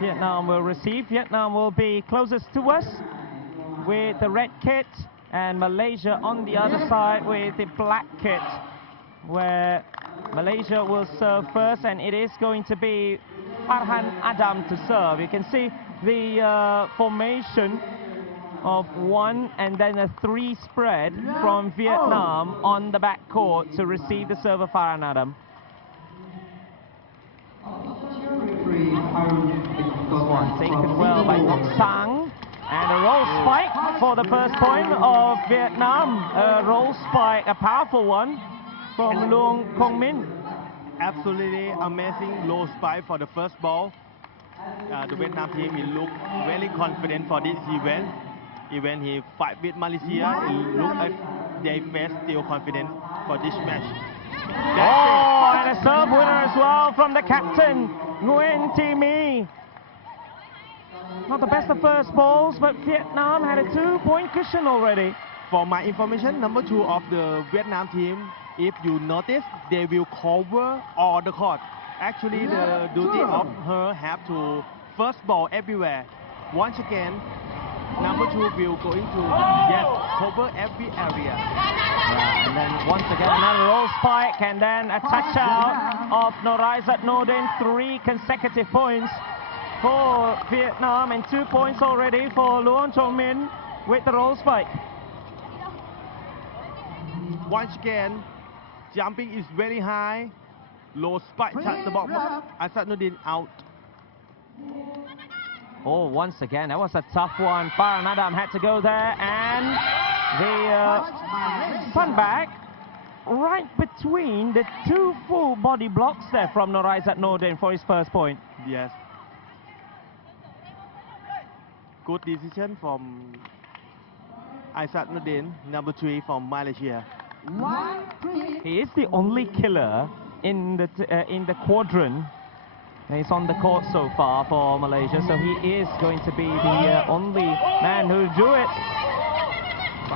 Vietnam will receive. Vietnam will be closest to us with the red kit, and Malaysia on the other side with the black kit, where Malaysia will serve first, and it is going to be Farhan Adam to serve. You can see the formation of 1 and then a 3 spread from Vietnam on the back court to receive the serve of Farhan Adam. This one taken well by Ngọc Sang, and a roll spike for the first point of Vietnam. A roll spike, a powerful one from Luong Kong Min. Absolutely amazing low spike for the first ball. The Vietnam team look very confident for this event. Even he fight with Malaysia, it look like they face still confident for this match. Oh, and a serve winner as well from the captain, Nguyen Thi My. Not the best of first balls, but Vietnam had a 2-point cushion already. For my information, number 2 of the Vietnam team, if you notice, they will cover all the court. Actually, the duty of her have to first ball everywhere. Once again, number 2 will going to cover every area. Yeah, and then once again another roll spike, and then a touch out of Noraizat Nordin. 3 consecutive points for Vietnam, and 2 points already for Luong Chong Min with the roll spike. Once again, jumping is very high. Low spike touch the box. Noraizat Nordin out. Oh, once again, that was a tough one. Farhan Adam had to go there, and the sunback right between the 2 full body blocks there from Noraizat Nordin for his first point. Yes. Good decision from Noraizat Nordin, number 3 from Malaysia. He is the only killer in the quadrant. He's on the court so far for Malaysia, so he is going to be the only man who do it.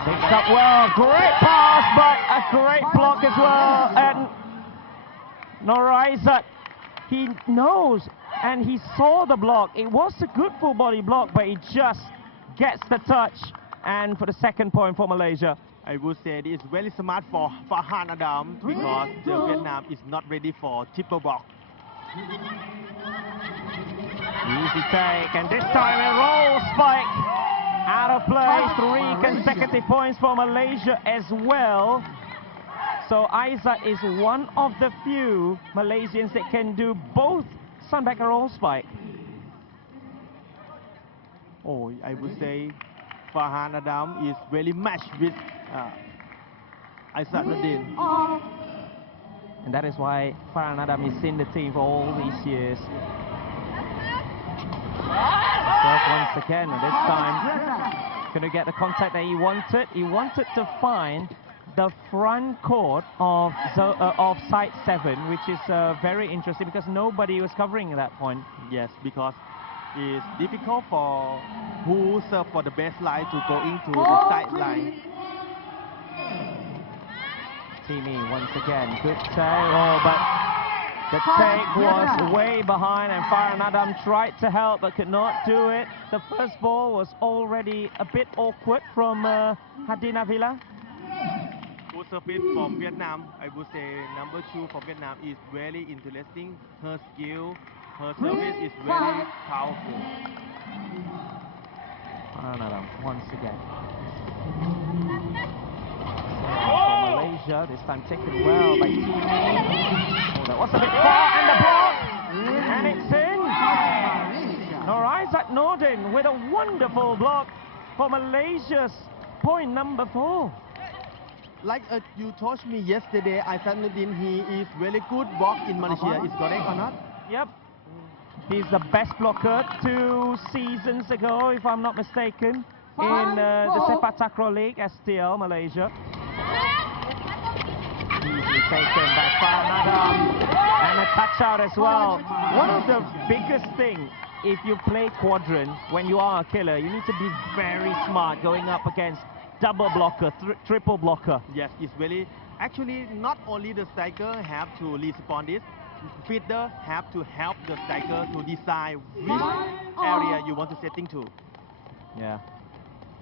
Takes up well, great pass, but a great block as well. And Noraizat, he knows and he saw the block. It was a good full body block, but he just gets the touch. And for the second point for Malaysia. I would say it is very smart for Farhan Adam because the Vietnam is not ready for triple block. Easy take, and this time a roll spike out of play. 3 consecutive points for Malaysia as well. So Aizat is one of the few Malaysians that can do both sunback and roll spike. Oh, I would say Farhan Adam is very matched with Noraizat Nordin. And that is why Farhan Adam is in the team for all these years. Once again, and this time going to get the contact that he wanted. He wanted to find the front court of side 7, which is very interesting because nobody was covering at that point. Yes, because it's difficult for who serve for the baseline to go into the sideline. Thi My once again, good take. Oh, but the take was way behind, and Farhan Adam tried to help but could not do it. The first ball was already a bit awkward from Hadina Villa. Good service from Vietnam. I would say number 2 from Vietnam is very interesting. Her skill, her service is very powerful. Farhan Adam once again. For Malaysia, this time taken well by Thi My. Oh, that was a bit far, and the block, and it's in. Noraizat Nordin with a wonderful block for Malaysia's point number 4. Like you told me yesterday, Noraizat Nordin, he is very good block in Malaysia. Is correct or not? Yep. He's the best blocker 2 seasons ago, if I'm not mistaken, in the Sepaktakraw League, STL, Malaysia. Easily taken by Farhan Adam, and a touch out as well. One of the biggest things, if you play quadrant, when you are a killer, you need to be very smart going up against double blocker, triple blocker. Yes, it's very... Actually, not only the striker have to respond this, feeder have to help the striker to decide which area you want to setting to. Yeah.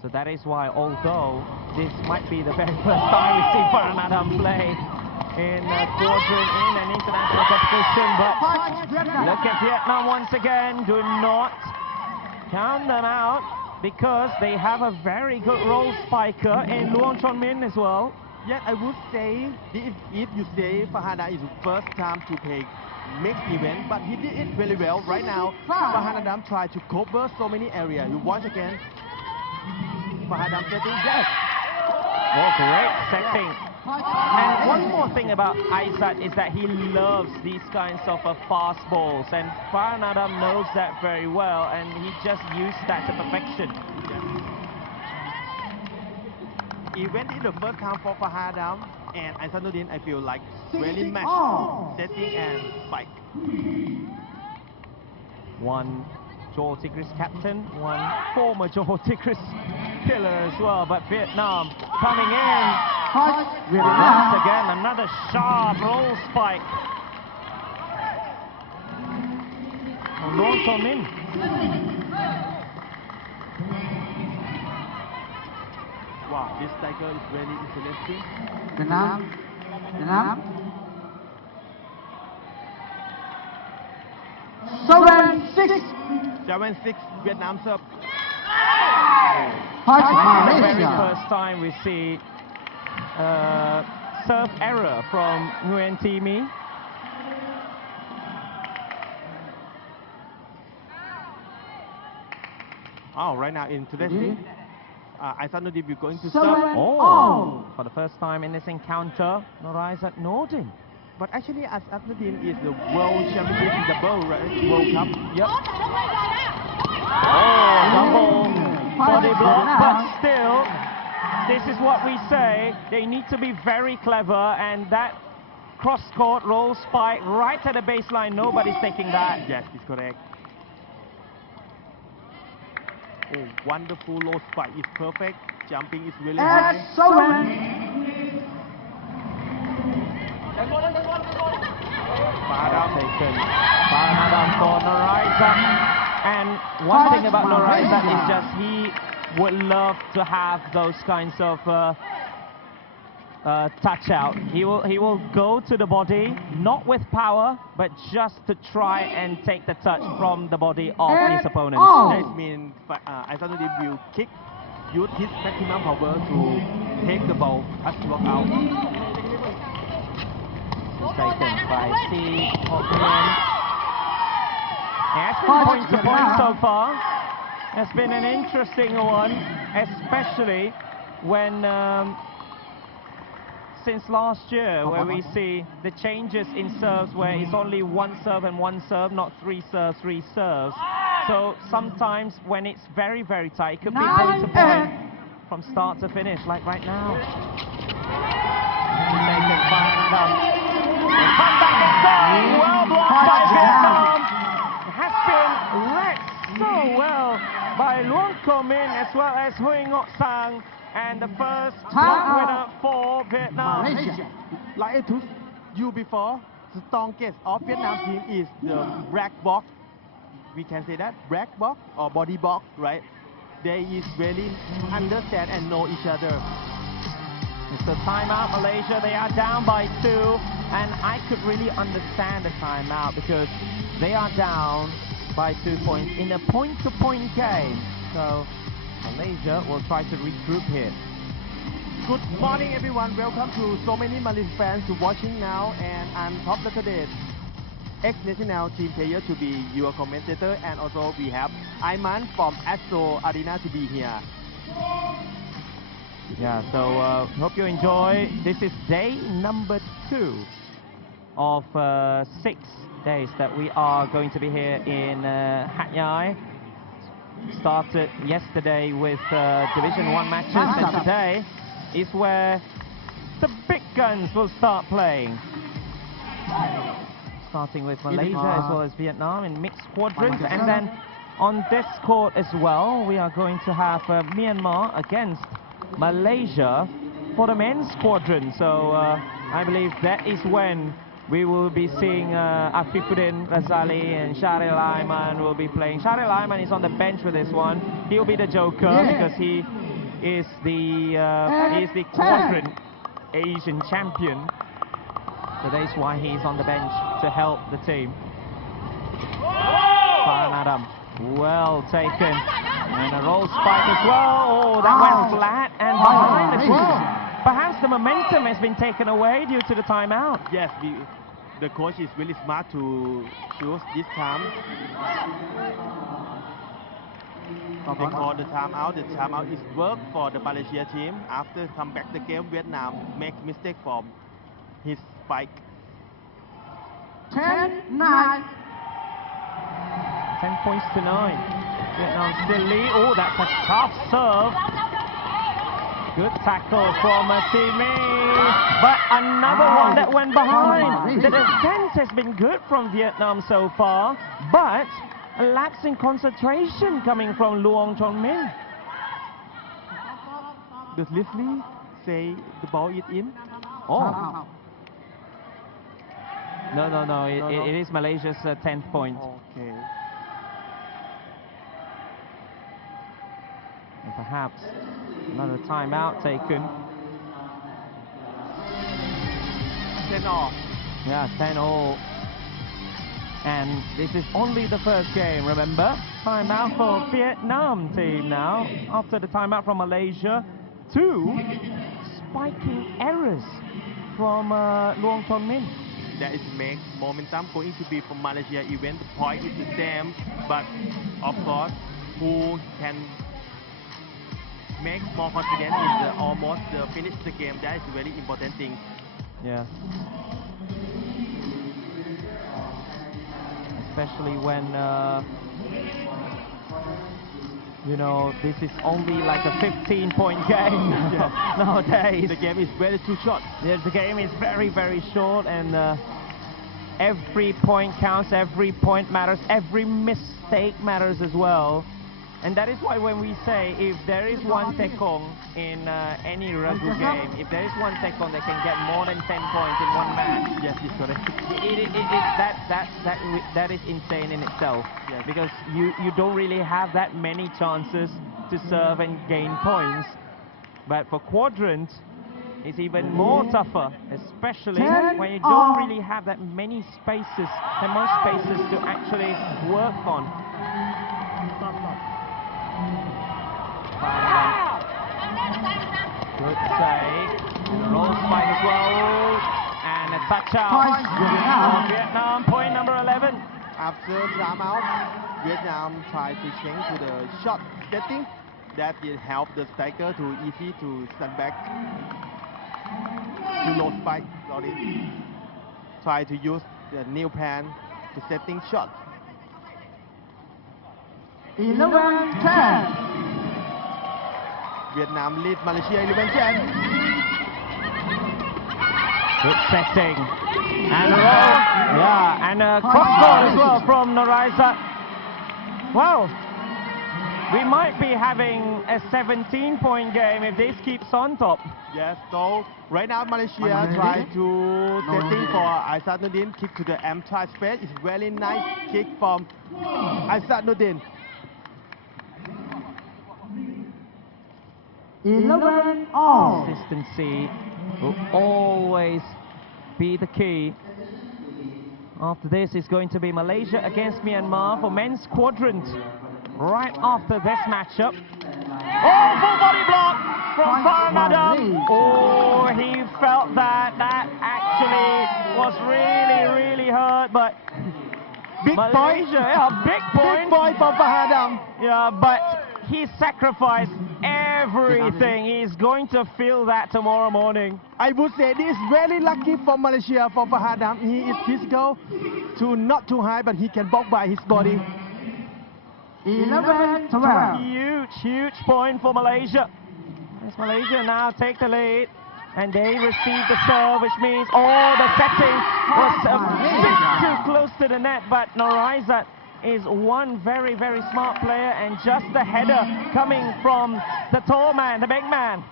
So that is why, although this might be the very first time we see Paranadam play in a quadrant in an international competition, but look at Vietnam once again. Do not count them out because they have a very good role spiker in Luong Chon Min as well. Yet I would say if you say Fahada is the first time to play mixed event, but he did it very well. Right now, Fahadam tried to cover so many areas. You watch again. Fahadam setting, yes. Oh, great setting. And one more thing about Aizat is that he loves these kinds of fast balls, and Paranadam knows that very well, and he just used that to perfection. Even in the first time for Fahadam and Aisanuddin, I feel like really match setting and spike. One Johor Tigris captain, one former Johor Tigris killer as well, but Vietnam coming in. Once again, another sharp roll spike. Luong Chon Min. Wow, this striker is very interesting. Vietnam. 7-6 Vietnam serve. The very first time we see serve error from Nguyen Thi Mi. Oh, right now in today's thing, Aisanuddin will going to serve. Oh, for the first time in this encounter, Noraizat Nordin. But actually, Aisanuddin is the world championship in the World Cup. Yep. Oh, double body block, but still, this is what we say. They need to be very clever, and that cross-court roll spike right at the baseline, nobody's taking that. Yes, it's correct. Oh, wonderful low spike is perfect. Jumping is really high. Well taken. Paranadam for Noraizat. And one thing about Noraizat is just he would love to have those kinds of touch out. He will go to the body, not with power, but just to try and take the touch from the body of his opponent. That means Aisanuddin will kick, use his maximum power to take the ball, touch block out. Taken by C. Hokman. It has been point to point so far. It's been an interesting one, especially when since last year, where we see the changes in serves where it's only one serve and one serve, not three serves, three serves. So sometimes when it's very, very tight, it could be point to point from start to finish, like right now. Taken by Adam. Come back and serve! Well blocked by Vietnam. It has been read so well by Luong Chon Min as well as Hui Ngok Sang. And the first block winner for Vietnam. Like I told you before, the strongest of Vietnam team is the black box. We can say that black box or body box, right? They is really understand and know each other. It's a timeout, Malaysia. They are down by 2, and I could really understand the timeout because they are down by 2 points in a point-to-point game. So Malaysia will try to regroup here. Good morning, everyone. Welcome to so many Malaysian fans who watching now, and I'm Top Letter ex-national team player to be your commentator, and also we have Ayman from Astro Arena to be here. Yeah, so hope you enjoy. This is day number 2 of 6 days that we are going to be here in Hat Yai. Started yesterday with Division 1 matches, and today is where the big guns will start playing. Starting with Malaysia as well as Vietnam in mixed quadrants, and then on this court as well, we are going to have Myanmar against Malaysia for the men's quadrant. So I believe that is when we will be seeing Afifuddin Razali and Shahril Aiman will be playing. Shahril Aiman is on the bench for this one. He'll be the joker because he is the quadrant Asian champion. So that's why he's on the bench to help the team. Farhan Adam, well taken. And a roll spike as well. Oh, that went flat and behind as well. Perhaps the momentum has been taken away due to the timeout. Yes, the coach is really smart to choose this time. They call the timeout. The timeout is work for the Malaysia team. After come back the game, Vietnam makes mistake from his spike. 10-9. 10 points to 9. Vietnam still lead. Oh, that's a tough serve. Good tackle from Simi. But another one that went behind. The defense has been good from Vietnam so far, but a lapse in concentration coming from Luong Chong Min. Does Leslie say the ball is in? Oh. No. It is Malaysia's 10th point. Okay. And perhaps another timeout taken. 10-all. Yeah, 10-all. And this is only the first game, remember? Timeout for Vietnam team now. After the timeout from Malaysia, 2 spiking errors from Luong Chon Min. That is make momentum going to be from Malaysia even the point is the same, but of course who can make more confidence in the almost finish the game, that is a very important thing. Yeah. Especially when you know, this is only like a 15-point game nowadays. The game is very too short. Yeah, the game is very, very short, and every point counts, every point matters, every mistake matters as well. And that is why when we say if there is one tekong in any rugby game, if there is one tekong that can get more than 10 points in one match, Yes, it's correct. that is insane in itself. Yes. Because you don't really have that many chances to serve and gain points. But for quadrant, it's even more tougher, especially when you don't really have that many spaces and more spaces to actually work on. Good save. And a roll spike as well. And a touchdown. Vietnam, point number 11. After timeout, Vietnam tried to change to the shot setting. That will help the striker to easy to stand back to low spike. Sorry. Try to use the new plan to setting shot. 11-10. Vietnam lead Malaysia 11-10. Good setting. And a roll. Yeah, and a cross-ball as well from Noraizat. Well, we might be having a 17-point game if this keeps on top. Yes, so right now Malaysia try to setting for Aisanuddin, kick to the M-try space. It's very nice kick from Aisanuddin. 11-all. Consistency will always be the key. After this is going to be Malaysia against Myanmar for men's quadrant. Right after this matchup. Oh, full body block from Farhan Adam. Oh, he felt that. That actually was really hurt, but Big Malaysia, point. yeah, big point. Big point from Farhan Adam. Yeah, but he sacrificed everything. He's going to feel that tomorrow morning. I would say this is very lucky for Malaysia, for Farhan Adam. He is physical, to not too high, but he can block by his body. 11-12. Huge point for Malaysia. As Malaysia now take the lead, and they receive the serve, which means the setting was a bit too close to the net, but Noraizat is one very smart player, and just the header coming from the tall man, the big man.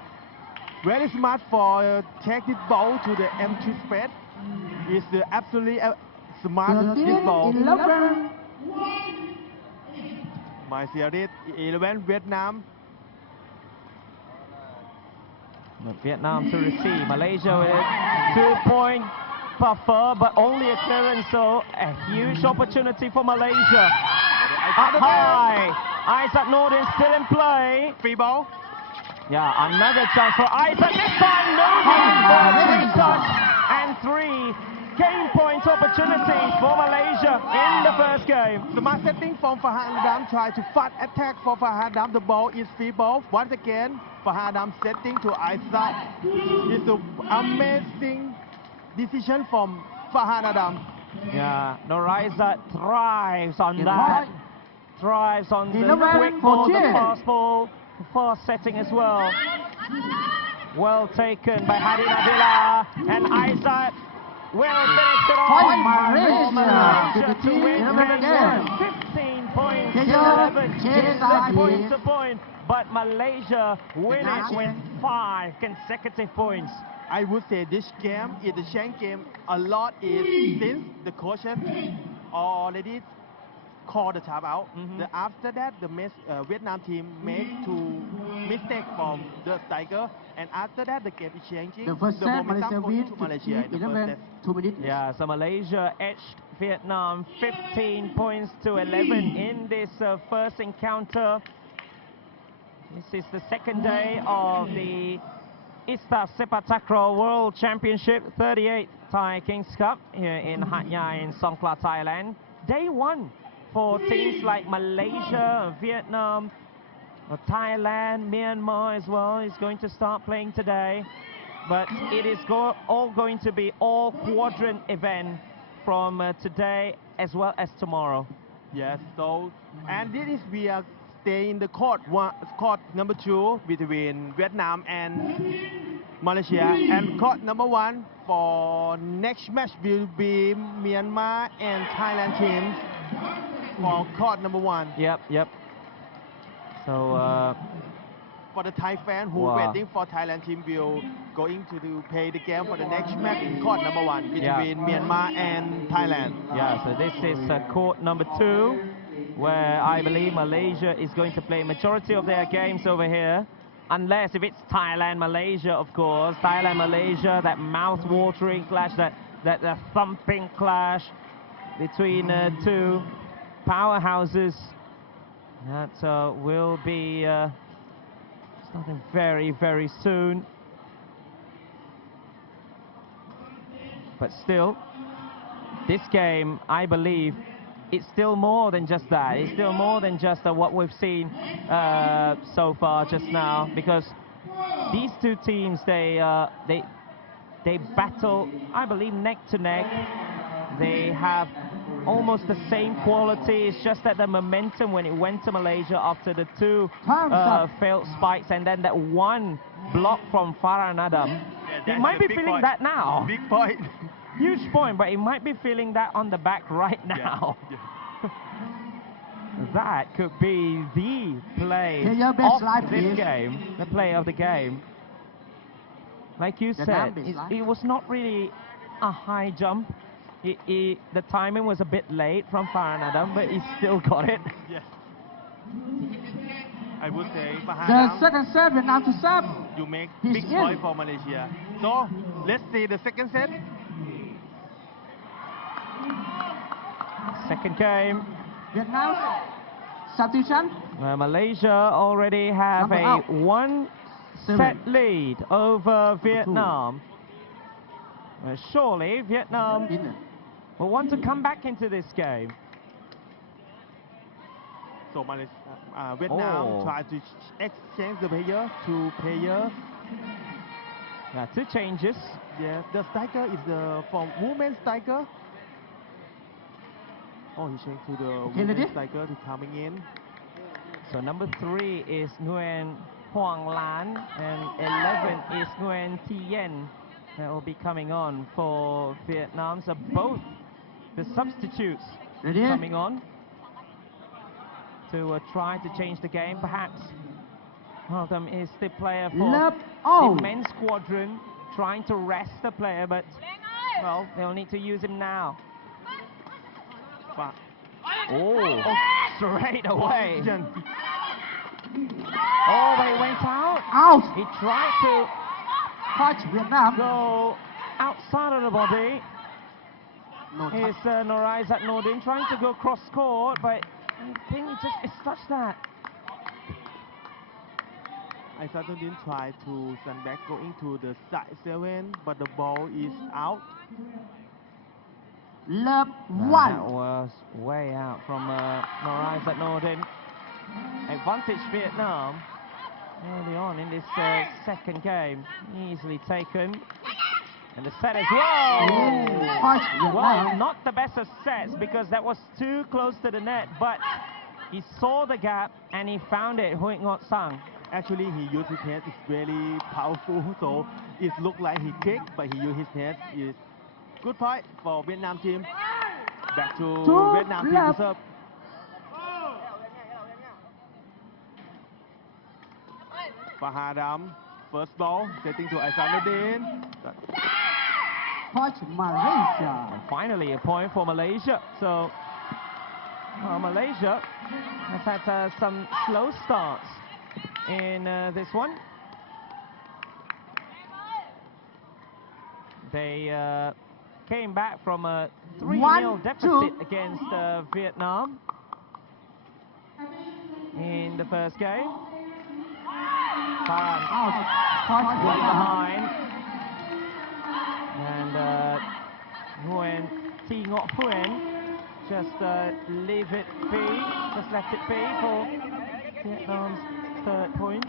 Very smart for take this ball to the M2 space. is absolutely smart this 13, ball. 11. My series 11 Vietnam. But Vietnam to receive. Malaysia with a 2-point buffer, but only a clearance, so a huge opportunity for Malaysia. Up high. Isaac Norden still in play. Free ball. Yeah, another chance for Isaac. This time, Norden for a free touch and 3 game point opportunities for Malaysia in the first game. Smart setting from Farhan Adam. Try to fast attack for Farhan Adam. The ball is free ball. Once again, Farhan Adam setting to Isaac. It's an amazing decision from Farhan Adam. Yeah, Noraiza thrives on that. Thrives on the 11, quick ball, the 14. fast ball, fast setting as well. Well taken by Hadi Nabila, and Isaac will finish it off. Point For Malaysia to win 11 again. 15 points to Kenya, 11. Chase It's Saki. point to point, but Malaysia win it with 5 consecutive points. I would say this game is the change game a lot is since the coach already called the time out. After that, the Vietnam team made 2 mistakes from the striker, and after that, the game is changing. The first set, Malaysia momentum going win to Malaysia in the first 11, set. 2 minutes. Yeah, so Malaysia edged Vietnam 15 points to 11 in this first encounter. This is the second day of the ISTAF Sepaktakraw World Championship, 38th Thai Kings Cup here in Hat Yai in Song Khla, Thailand. Day 1 for teams like Malaysia, Vietnam, Thailand, Myanmar as well is going to start playing today. But it is all going to be all quadrant event from today as well as tomorrow. Yes, so, and this is we are staying in the court number 2 between Vietnam and Malaysia, and court number 1 for next match will be Myanmar and Thailand teams for court number 1. Yep. So For the Thai fan who Wow. waiting for Thailand team will going to play the game for the next match in court number 1 between Myanmar and Thailand. yeah, so this is court number 2, where I believe Malaysia is going to play majority of their games over here. Unless if it's Thailand, Malaysia, of course. Thailand, Malaysia, that mouth-watering clash, that thumping clash between 2 powerhouses. That will be starting very, very soon. But still, this game, I believe, it's still more than just that. It's still more than just what we've seen so far just now, because these 2 teams, they battle, I believe, neck to neck. They have almost the same quality. It's just that the momentum when it went to Malaysia after the 2 failed spikes and then that 1 block from Farhan Adam. He that's might the be big feeling point. that now. Big point. Huge point, but he might be feeling that on the back right now. Yeah. That could be the play Kenya, best of life, this please. game, the play of the game. Like you said, best life. it was not really a high jump. The timing was a bit late from Farhan Adam, but he still got it. Yes. I would say Farhan The Adam, second set, Vietnam to serve. you make He's big in. point for Malaysia. So let's see the second set. Second game, Vietnam, substitution. Malaysia already have Number a out. 1-set 7. lead over Vietnam. Surely Vietnam In. will want to come back into this game. So Vietnam Oh. try to exchange the player, 2 players. Yeah, 2 changes. Yeah, the striker is the from woman striker. Oh, he changed to the woman Kennedy? striker to coming in. So number 3 is Nguyen Hoang Lan and 11 is Nguyen Tien. That will be coming on for Vietnam. So both the substitutes Ready? coming on to try to change the game. Perhaps one of them is the player for Love the all. men's squadron trying to rest the player, but Well, they'll need to use him now. But Oh, straight away. Jen, Oh, they went out. Out. He tried to Point Vietnam. go outside of the body. No Is touch. Norizat Nordin trying to go cross court, but I think he just misjudged that. Isaduddin tried to send back going to the side 7, but the ball is out. Love That 1. was way out from Norizat Nordin. Advantage Vietnam early on in this second game. Easily taken. And the set as well. Point Well, Vietnam. not the best of sets because that was too close to the net, but he saw the gap and he found it, Hui Ngot Sang. Actually, he used his head. It's very powerful, so it looked like he kicked, but he used his head. Is good point for Vietnam team. Back to Two Vietnam team to left. serve. Fahadam, first ball, getting to Isaduddin. Point Malaysia. And finally, a point for Malaysia. So, Malaysia has had some slow starts in this one. They came back from a 3-0 1-2. deficit against Vietnam in the first game. Phan Out. Point was Vietnam. behind. And Nguyen Thi Ngọc Huyen just leave it be, just left it be for Vietnam's third point.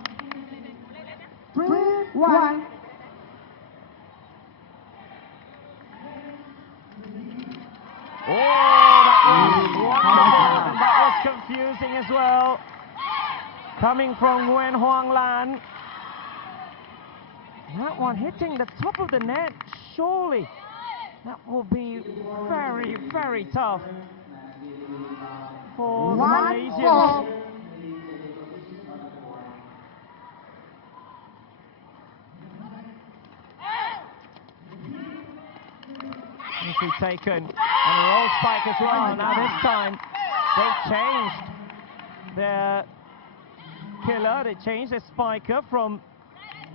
3-1. Oh, that was wonderful, and that was confusing as well. Coming from Nguyen Hoang Lan. That one hitting the top of the net, surely that will be very, very tough for the 1-4. Malaysians. Nicely taken, and a roll spike as well. Now this time, they changed their killer, they changed their spiker from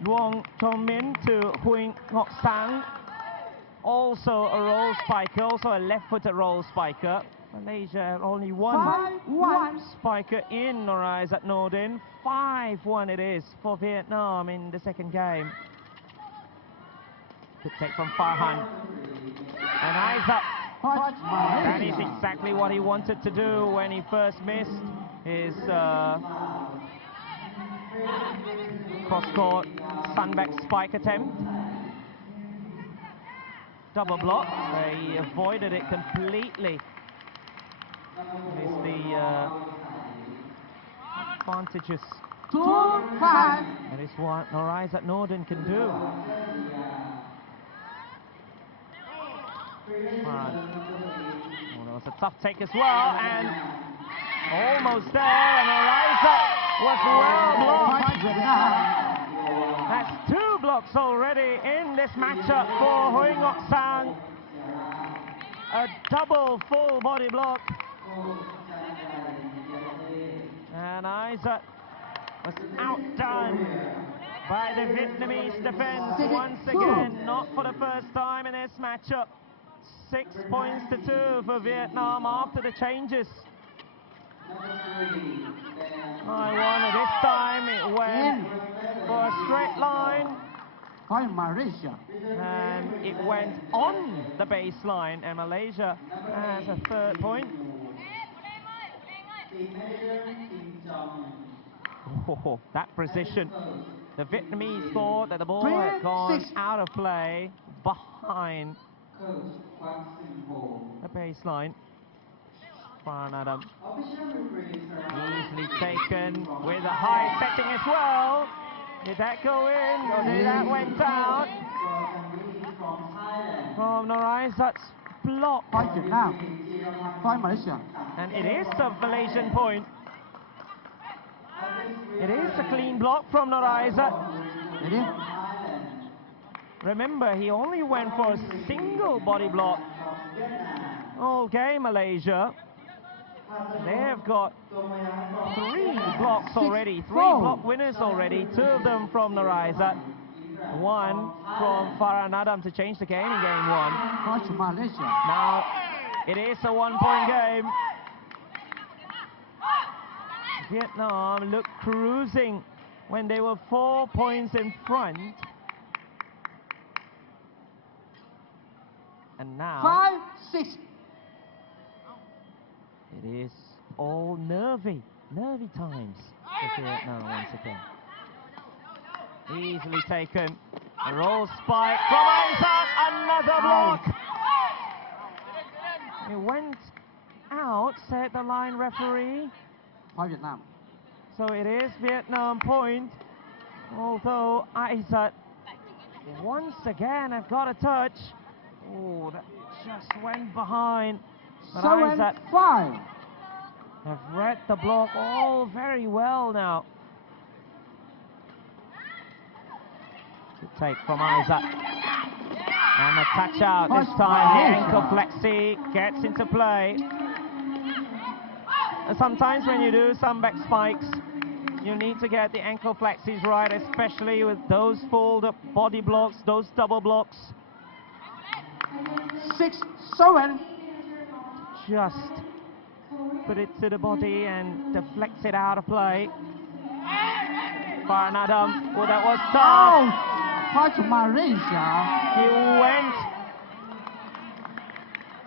Luong Chong Min to Hui Ngok Sang. Also a roll spiker, also a left-footed roll spiker. Malaysia had only one 5-1. spiker in Norizat Nordin. 5-1 it is for Vietnam in the second game. Good take from Farhan. And eyes up. Point That is Malaysia. exactly what he wanted to do when he first missed his cross-court sunback spike attempt. Double block. They avoided it completely. Is the advantages. 2-5. That is what Norizat Nordin can do. Oh, that was a tough take as well, and almost there, and Norizat was well blocked. Point Vietnam. That's 2 blocks already in this matchup for Hui Ngok Sang. A double full body block. And Isaac was outdone by the Vietnamese defense once again, not for the first time in this matchup. 6 points to 2 for Vietnam after the changes. This time it went for a straight line. Point Malaysia. And it went on the baseline, and Malaysia has a third point. Oh, that precision. The Vietnamese thought that the ball had gone 3-6. out of play behind the baseline. Phan Adam easily taken with a high setting as well. Did that go in or did that went out? From Norizat's block. Point Vietnam. Point Malaysia. And it is a Malaysian point. It is a clean block from Norizat. Ready? Remember, he only went for a single body block. Okay, Malaysia. They have got 3 blocks already, 3 block winners already, 2 of them from Naraizat, 1 from Faranadam to change the game in game 1. Coach Malaysia. Now, it is a 1-point game. Vietnam looked cruising when they were 4 points in front. And now 5-6. it is all nervy times for Vietnam once again. Easily taken. A roll spike from Aizat, another block. It went out, said the line referee. Point Vietnam. So it is Vietnam point. Although Aizat once again have got a touch. Oh, that just went behind. But Aizat 7-5. have read the block all very well now. Good take from Aizat. And a touch out this time. The ankle flexi gets into play. And sometimes when you do some back spikes, you need to get the ankle flexis right, especially with those fold-up body blocks, those double blocks. 6-7. Just put it to the body and deflect it out of play. Faranadam, oh, that was tough. Coach Malaysia. He went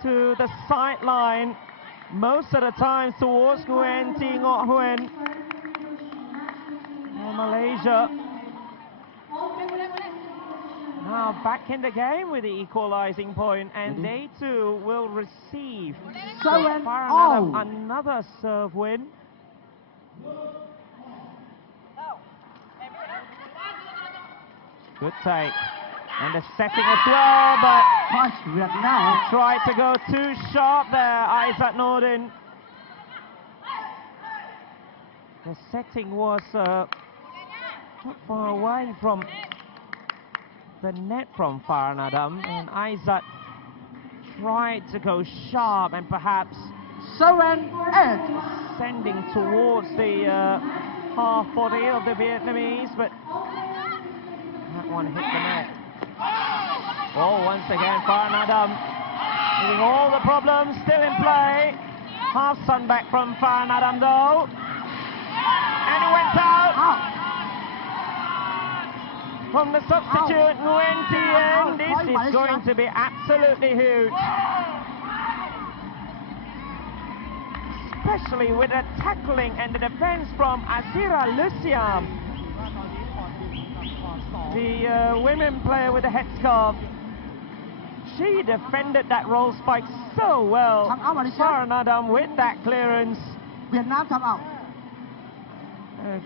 to the sideline most of the time towards Nguyen Thi Ngo Huyen. Malaysia now back in the game with the equalizing point, and they too will receive another serve win. Good take. And the setting as well, but Vietnam tried to go too sharp there, Aizat Nordin. The setting was not far away from the net from Faranadam, and Aizat tried to go sharp and perhaps 7-8. sending towards the half body of the Vietnamese, but that one hit the net. Oh, once again, Faranadam leaving all the problems still in play. Half sun back from Faranadam though. And he went out. From the substitute, Nguyen Thi Yen. This is going to be absolutely huge. Especially with the tackling and the defense from Azira Luciam. The women player with the headscarf. She defended that roll spike so well. Faranadam with that clearance. Vietnam come out.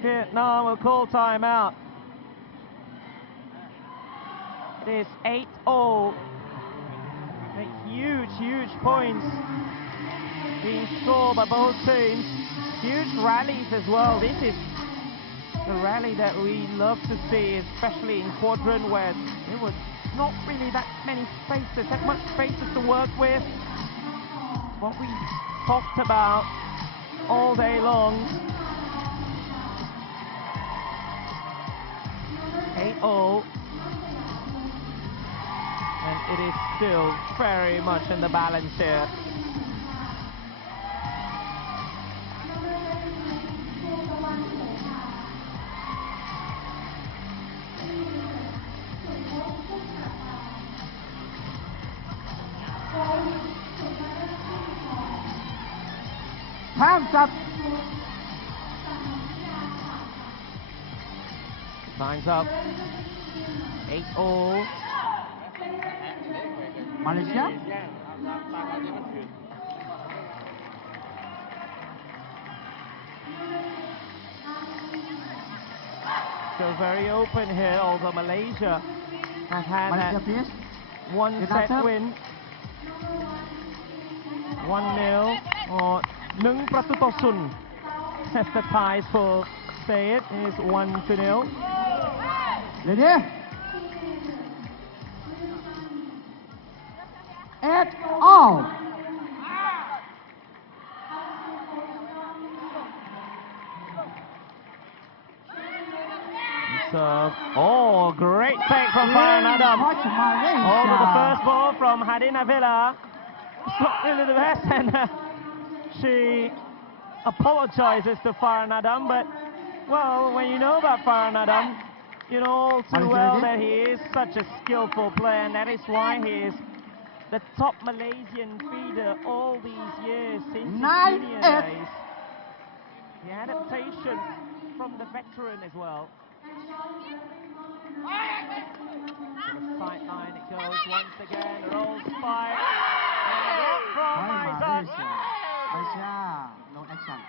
Vietnam will call timeout. It is 8-0. Huge points being scored by both teams. Huge rallies as well. This is the rally that we love to see, especially in quadrant where there was not really that many spaces, that much spaces to work with. What we talked about all day long. 8-0. And it is still very much in the balance here. Time's up. Time's up. 8-0. Malaysia. Still very open here, although Malaysia have had Malaysia, that please. one set win. 1-0 or 1 ประตูต่อ0 as the ties for say it is 1-0. Ready? 8 all. Serve. Oh, great take from Farhan Adam. Coach Malaysia. Over the first ball from Hadina Villa. It's not really the best, and she apologizes to Farhan Adam, but, well, when you know about Farhan Adam, you know all too well that he is such a skillful player, and that is why he is the top Malaysian feeder all these years since his junior days. The adaptation from the veteran as well. To the sideline it goes once again, rolls spike, and a block from Aizat. Malaysia, no action.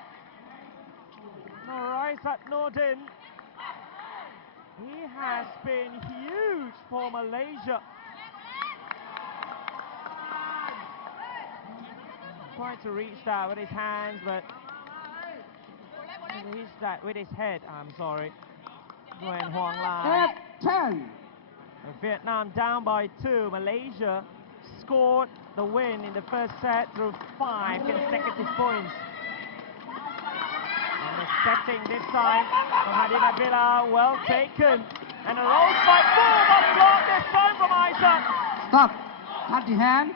Aizat Nordin, he has been huge for Malaysia. Trying to reach that with his hands, but he reached that with his head, I'm sorry. When Huang Lan. 8-10. Vietnam down by 2. Malaysia scored the win in the first set through 5 consecutive points. And the setting this time from Hadina Villa, well taken. And a roll spike, boom, on block this time from Aizat. Stop. Touch the hand.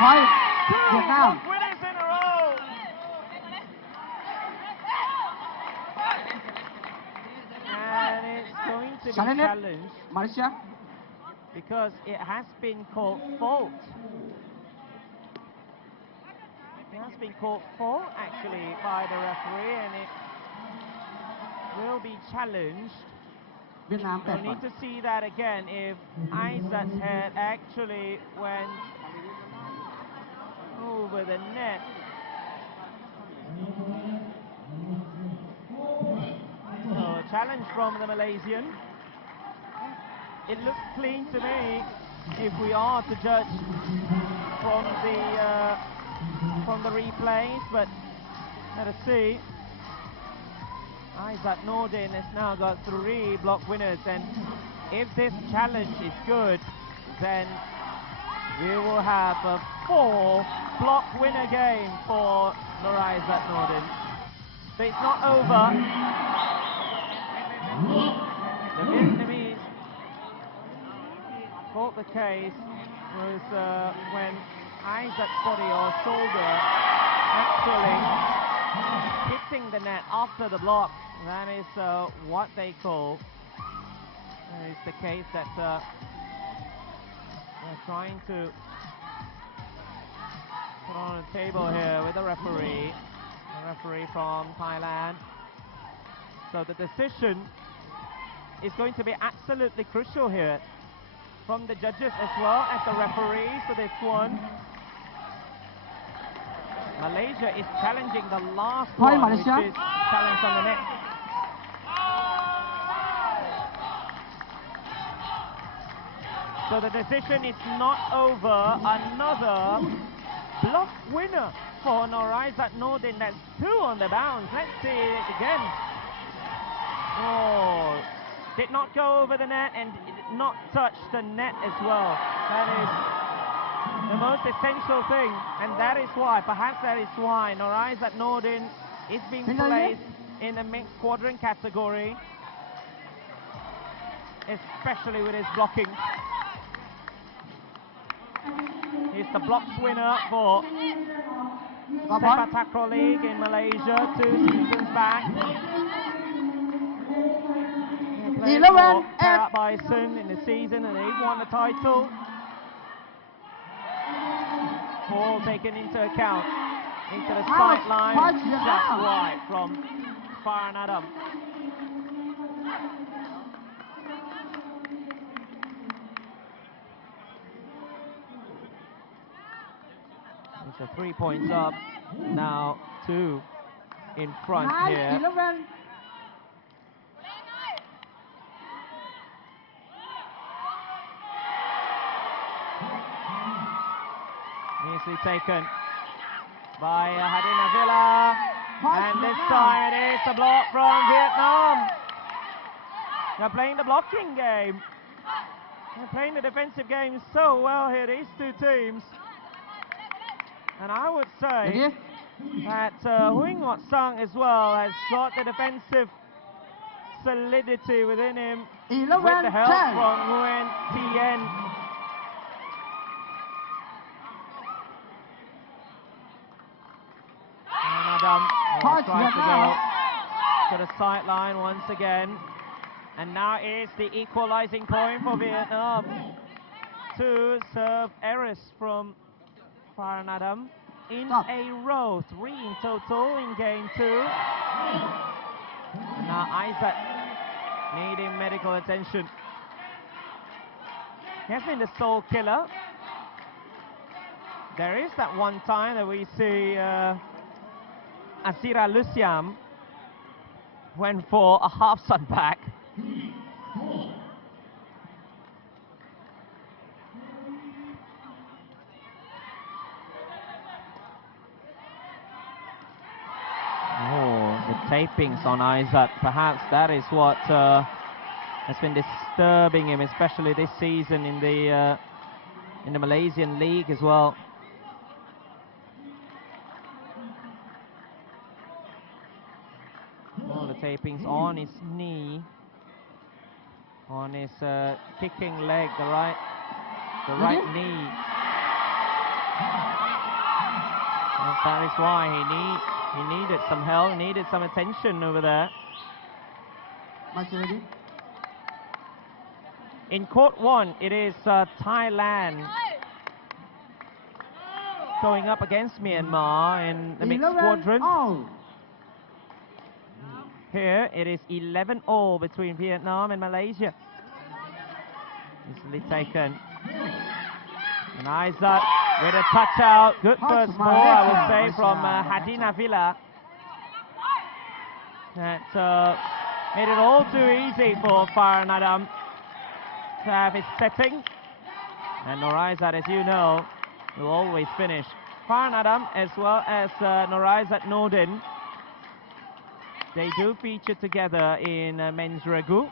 Point. 2 Vietnam. block winners in a row. And it's going to be challenged. Malaysia. Because it has been called fault. It has been called fault actually by the referee, and it will be challenged. Vietnam. We'll need to see that again if Aizat's head actually went over the net. So a challenge from the Malaysian. It looks clean to me if we are to judge from the replays, but let us see. Aizat Nordin has now got 3 block winners, and if this challenge is good, then we will have a 4 block winner game for Aizat Nordin. But it's not over. The Vietnamese thought the case was when Aizat's body or shoulder actually hitting the net after the block. That is what they call. That is the case that they're trying to put on a table here with the referee from Thailand. So the decision is going to be absolutely crucial here from the judges as well as the referees for this one. Malaysia is challenging the last one, which is challenge on the net. So the decision is not over. Another block winner for Aizat Nordin. That's 2 on the bounce. Let's see it again. Oh, did not go over the net and did not touch the net as well. That is the most essential thing, and that is why, perhaps that is why, Aizat Nordin is being placed in the mixed quadrant category, especially with his blocking. He's the blocks winner for Sepaktakraw League in Malaysia 2 seasons back. 11 Perak Bison in the season, and they've won the title. All taken into account, into the sideline, just right from Farhan Adam. It's a 3 points up, now 2 in front here. 11. Easily taken by Hadina Villa, and this time it is a block from Vietnam. They're playing the blocking game. They're playing the defensive game so well here, these two teams. And I would say that Huing Wat Sang as well has got the defensive solidity within him with the help from Nguyen Tien. Adam will try to go to the sideline once again. And now is the equalizing point for Vietnam. Two serve errors from Farhan Adam in a row, 3 in total in game 2. And now Isaac needing medical attention. He has been the sole killer. There is that one time that we see Asira Lusiam went for a half sun back. The tapings on Isaac, perhaps that is what has been disturbing him, especially this season in the Malaysian League as well. All the tapings on his knee, on his kicking leg, the right knee. And that is why he needed some help, needed some attention over there. In court 1, it is Thailand going up against Myanmar in the mixed quadrant. Here it is 11-all between Vietnam and Malaysia. Easily taken. And Isaac with a touch out. Good first ball, I would say, from Hadi Navila. That made it all too easy for Farhan Adam to have his setting. And Norizat, as you know, will always finish. Farhan Adam as well as Norizat Nordin, they do feature together in men's ragu.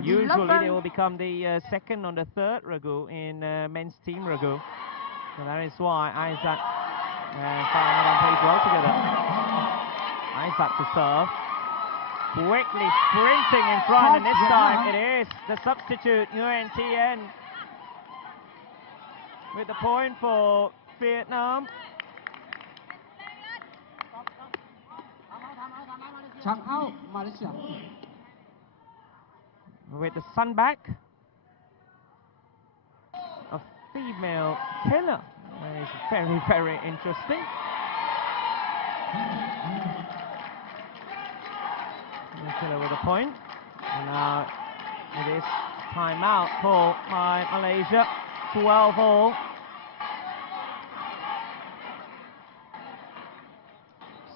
Usually they will become the second or the third ragu in men's team ragu. So that is why Isaac and Farhan Adam plays well together. Isaac to serve. Quickly sprinting in front, and this time it is the substitute Nguyen Tien with the point for Vietnam. Out, Malaysia. With the sun back, a female killer. That is very, very interesting. Killer with a point. And now it is timeout called by Malaysia. 12-all.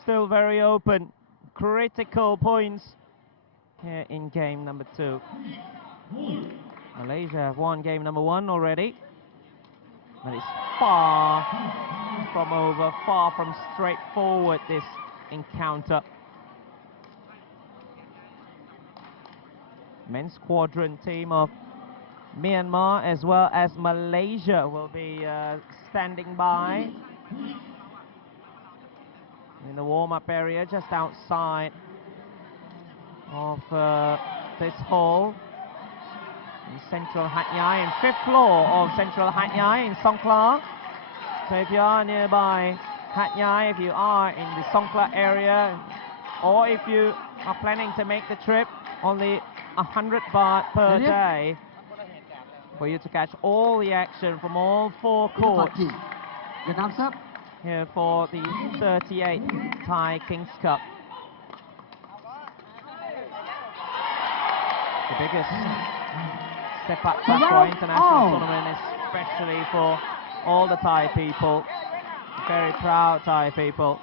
Still very open. Critical points here in game number 2. Malaysia have won game number 1 already. But it's far from over, far from straightforward, this encounter. Men's quadrant team of Myanmar as well as Malaysia will be standing by in the warm-up area just outside of this hall in central Hat Yai, in 5th floor of central Hat Yai in Songkhla. So if you are nearby Hat Yai, if you are in the Songkhla area, or if you are planning to make the trip, only 100 baht per day for you to catch all the action from all 4 courts here for the 38th Thai Kings Cup. The biggest Sepaktakraw international tournament, especially for all the Thai people, very proud Thai people.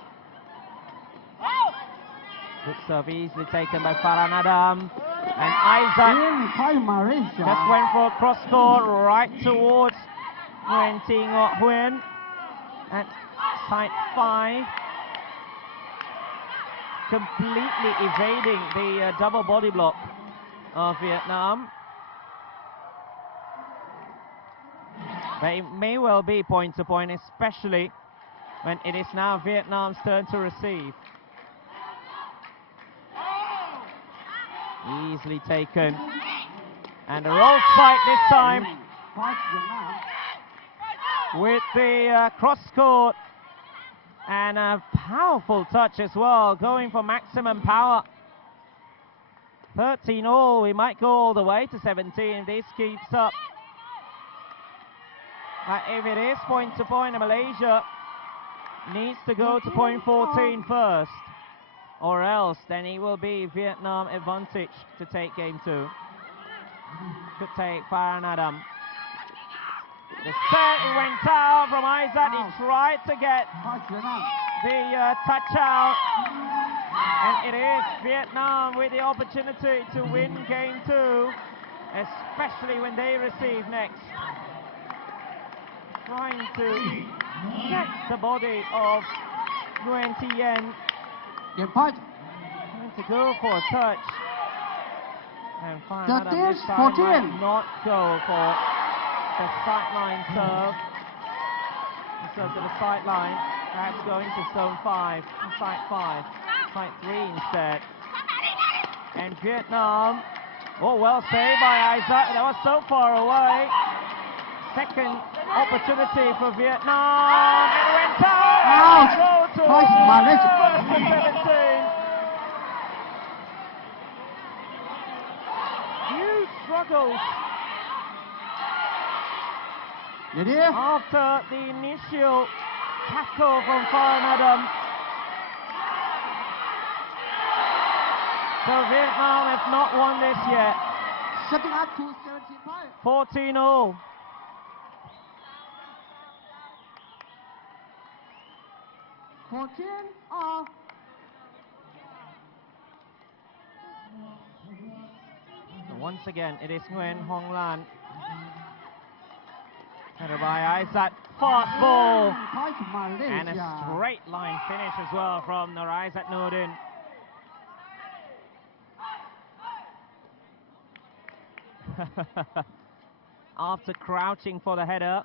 Good serve easily taken by Farhan Adam. And Isaac just went for a cross court right towards Nguyen Thi Ngoc Huyen at side 5. Completely evading the double body block of Vietnam. But it may well be point to point, especially when it is now Vietnam's turn to receive. Easily taken. And a roll spike this time Point Vietnam. with the cross court. And a powerful touch as well, going for maximum power. 13 all, we might go all the way to 17 if this keeps up. But if it is point to point, Malaysia needs to go to point 14 first. Or else, then it will be Vietnam advantage to take game 2. Could take Farhan Adam. The set, it went out from Isaac. He tried to get Point Vietnam. the touch out. And it is Vietnam with the opportunity to win game 2, especially when they receive next. Trying to check the body of Nguyen Thi Yen. Game point. Trying to go for a touch. And Farhan Adam 13, this time 14. might not go for the sideline serve. The serve to the sideline. Perhaps going to zone 5, side 5, side 3 instead. And Vietnam, oh, well saved by Isaac. That was so far away. Second opportunity for Vietnam. It went out. Go to Point Malaysia. first to 17. Huge struggles Ready? after the initial tackle from Farhan Adam. So Vietnam have not won this yet. Setting up to 17 points. 14 all. Off. So once again, it is Nguyen Hong Lan. Headed by Isaac. Fast ball. Point Malaysia. And a straight line finish as well from Narizat Nordin. After crouching for the header,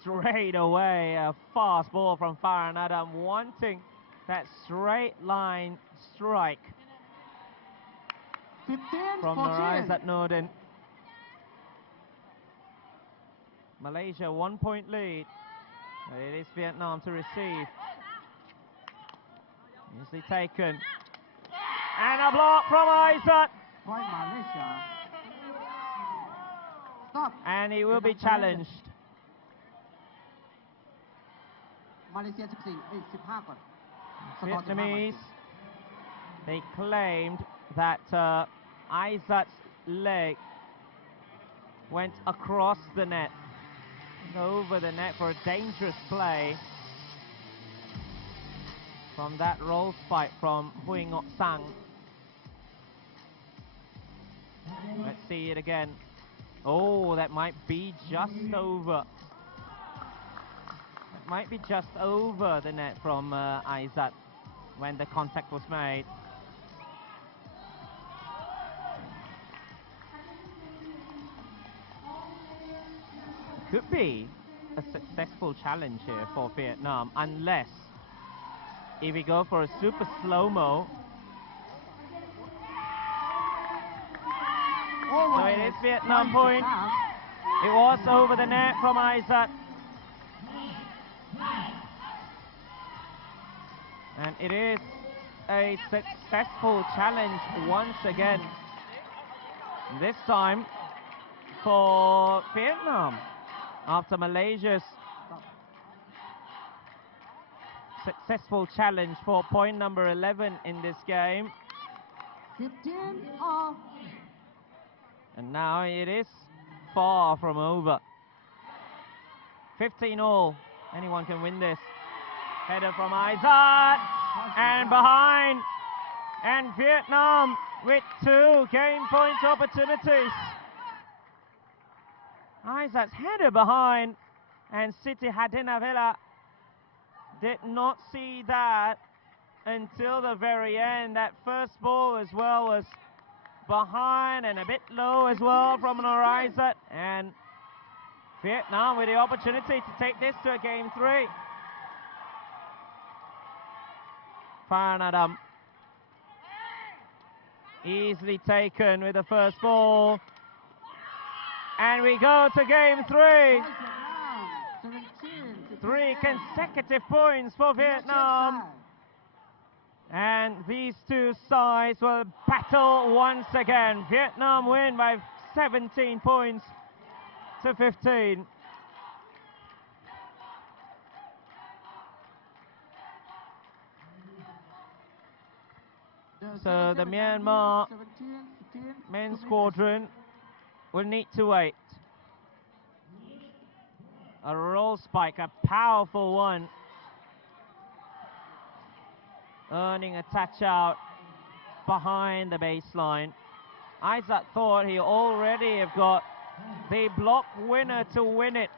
straight away a fast ball from Farhan Adam, wanting that straight line strike 15, from 14. Narizat Nordin. Malaysia 1 point lead. It is Vietnam to receive. Easily taken. And a block from Isaac. Point Malaysia. Stop. And he will be challenged. Malaysia 14 15 ก่อน Vietnamese, they claimed that Isaac's leg went across the net, over the net for a dangerous play from that roll spike from Hui Ngok Sang. Let's see it again. Oh, that might be just over. That might be just over the net from Isaac when the contact was made. Could be a successful challenge here for Vietnam, unless if we go for a super slow-mo. So it is Vietnam point. It was over the net from Isaac. And it is a successful challenge once again. This time for Vietnam, after Malaysia's successful challenge for point number 11 in this game. 15 off. And now it is far from over. 15 all. Anyone can win this. Header from Isaac. And behind. And Vietnam with 2 game point opportunities. Isaac's header behind. And Siti Hadinavela did not see that until the very end. That first ball as well was behind and a bit low as well from Isaac. And Vietnam with the opportunity to take this to a game 3. Faranadam easily taken with the first ball. And we go to game 3. 3 consecutive points for Vietnam. And these two sides will battle once again. Vietnam win by 17 points to 15. So the Myanmar men's squadron will need to wait. A roll spike, a powerful one, earning a touch out behind the baseline. Isaac thought he already have got the block winner to win it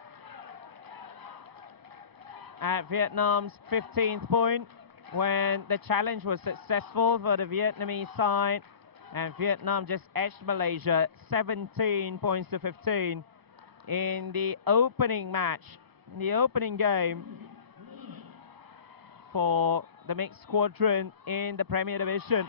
at Vietnam's 15th point when the challenge was successful for the Vietnamese side, and Vietnam just edged Malaysia 17 points to 15 in the opening match, in the opening game for the mixed squadron in the Premier Division.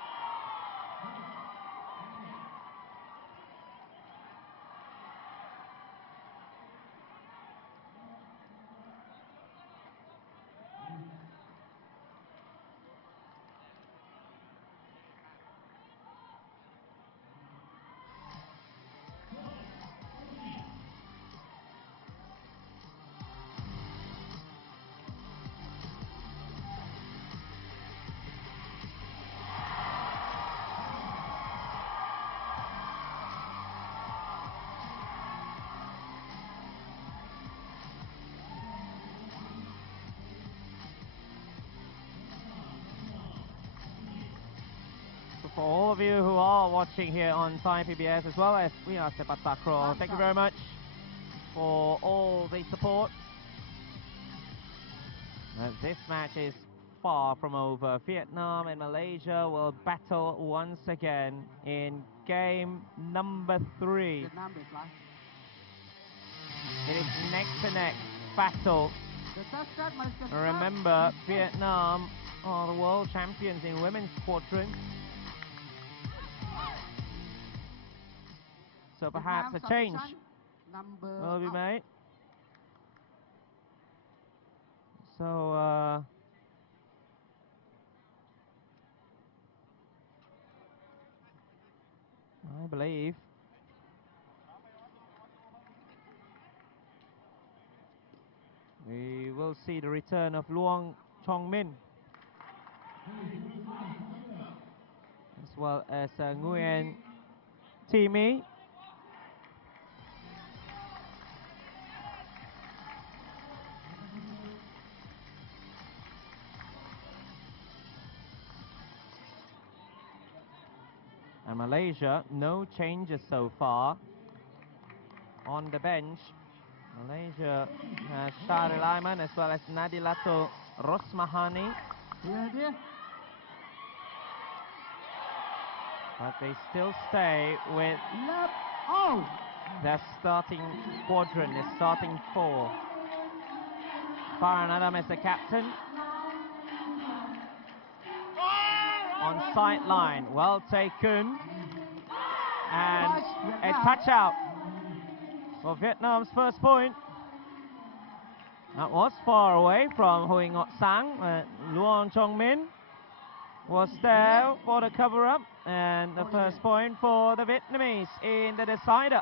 For all of you who are watching here on Thai PBS as well as we are Sepaktakraw, thank you very much for all the support. This match is far from over. Vietnam and Malaysia will battle once again in game number 3. It is neck to neck battle. Remember, Vietnam are the world champions in women's squadron. So perhaps a change will be made. So I believe we will see the return of Luong Chong Min as well as Nguyen Thi Mi. And Malaysia, no changes so far. On the bench, Malaysia has Shari Lyman as well as Nadilato Rosmahani. But they still stay with their starting squadron, their starting 4. Farhan Adam as the captain. On sideline, well taken, and a touch out for Vietnam's first point. That was far away from Hui Ngọc Sang. Luong Chong Min was there for the cover-up, and the first point for the Vietnamese in the decider.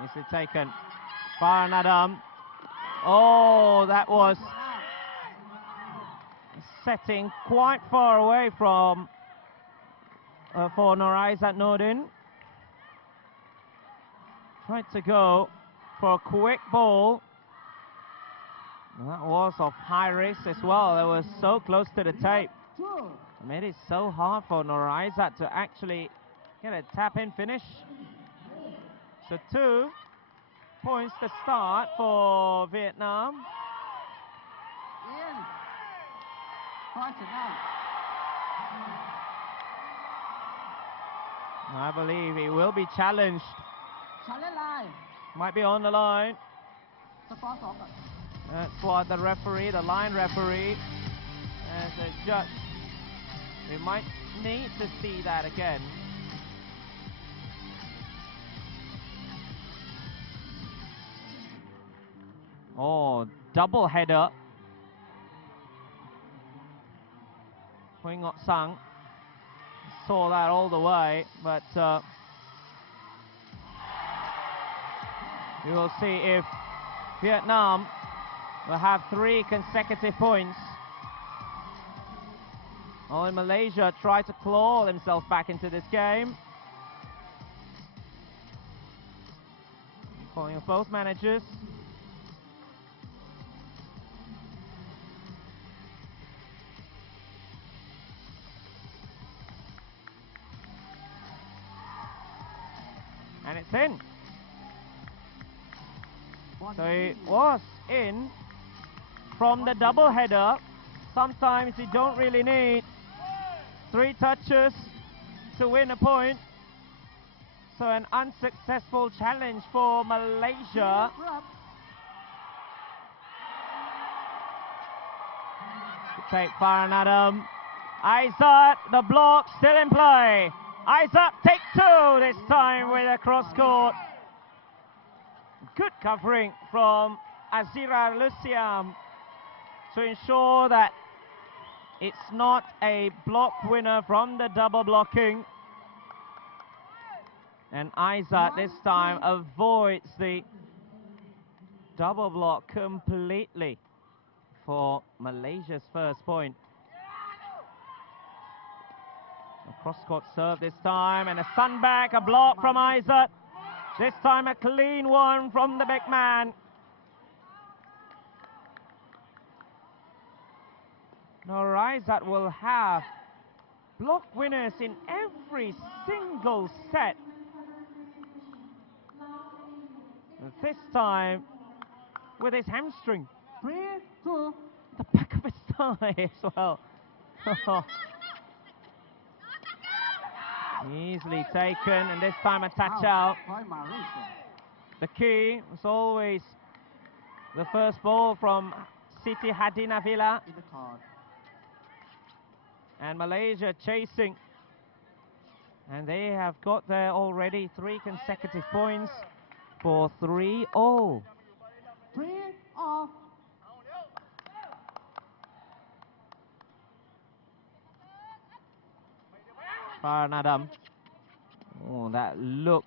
Nicely taken. Farhan Adam. Oh, that was setting quite far away from for Noraizat Nordin. Tried to go for a quick ball. That was of high risk as well. It was so close to the tape. It made it so hard for Noraizat to actually get a tap-in finish. So 2 points to start for Vietnam. In. Point to now. I believe he will be challenged. Challenge line. Might be on the line. สกอร์2ก่อน That's what the referee, the line referee, and the judge. We might need to see that again. Oh, double header. Hui Ngọc Sang saw that all the way, but we will see if Vietnam will have 3 consecutive points. Only Malaysia try to claw themselves back into this game. Calling of both managers. And it's in. So it was in from the double header. Sometimes you don't really need 3 touches to win a point. So an unsuccessful challenge for Malaysia. ครับ Take Farhan Adam. Aizat, the block still in play. Aizat take 2 this time with a cross court. Good covering from Azira Luciam to ensure that it's not a block winner from the double blocking. And Aizat this time avoids the double block completely for Malaysia's first point. A cross-court serve this time, and a sunback, a block from Aizat. This time a clean one from the big man. Now Aizat will have block winners in every single set. This time with his hamstring, 3-2 the back of his thigh as well. Easily taken, and this time a touch out. Point Malaysia The key was always the first ball from Siti Hadinavila, in the court and Malaysia chasing. And they have got there already 3 consecutive points for 3-0. 3-all Farhan Adam. Oh, that looked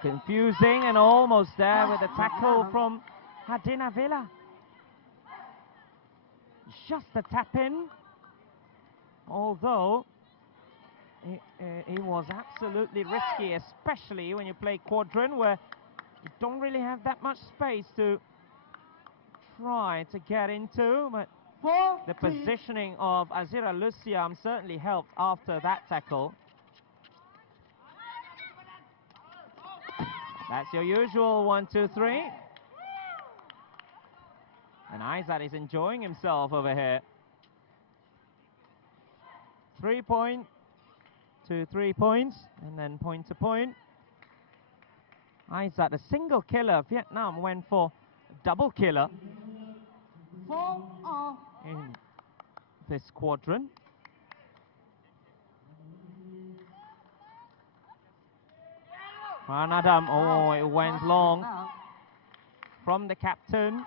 confusing and almost there with a tackle from Hadinavila. Just a tap in, although it was absolutely risky, especially when you play quadrant where you don't really have that much space to try to get into, but 4 the positioning of Azira Luciam certainly helped after that tackle. That's your usual 1, 2, 3. And Aizat is enjoying himself over here. 3 point to 3 points, and then point to point. Aizat, a single killer. Vietnam went for a double killer 4-all in this quadrant. Farhan Adam, oh, it went long now from the captain.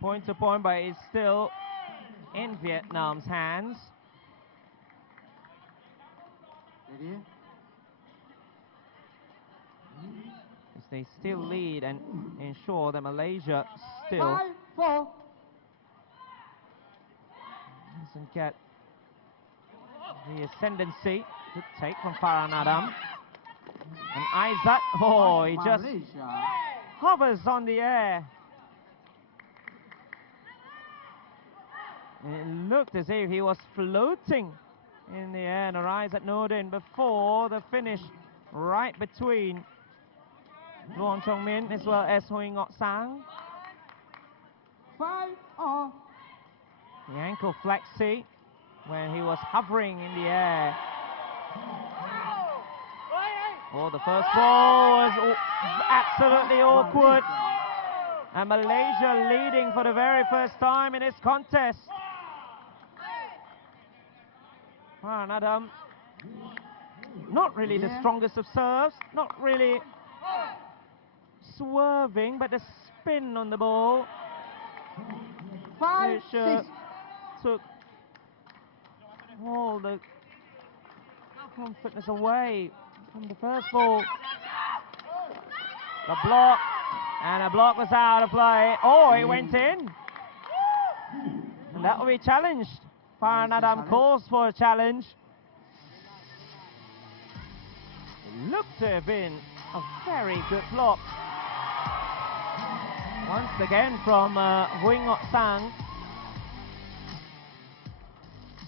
Point to point, but it's still in Vietnam's hands. ready As they still lead and ensure that Malaysia still 5-4 doesn't get the ascendancy to take from Farhan Adam. And Aizat, oh, he just Malaysia hovers on the air. It looked as if he was floating in the air. And Aizat Nordin before the finish, right between Luong Chong Min as well as Hui Ngok Sang. 5-all. The ankle flexi when he was hovering in the air. Oh, the first ball was absolutely awkward. And Malaysia leading for the very first time in this contest. Adam, not really the strongest of serves, not really swerving, but the spin on the ball, 5-6. which took all the confidence away from the first ball. The block, and a block was out of play. Oh, it went in. And that will be challenged. Farhan Adam calls for a challenge. It looked to have been a very good block. Once again from Hui Ngok Sang.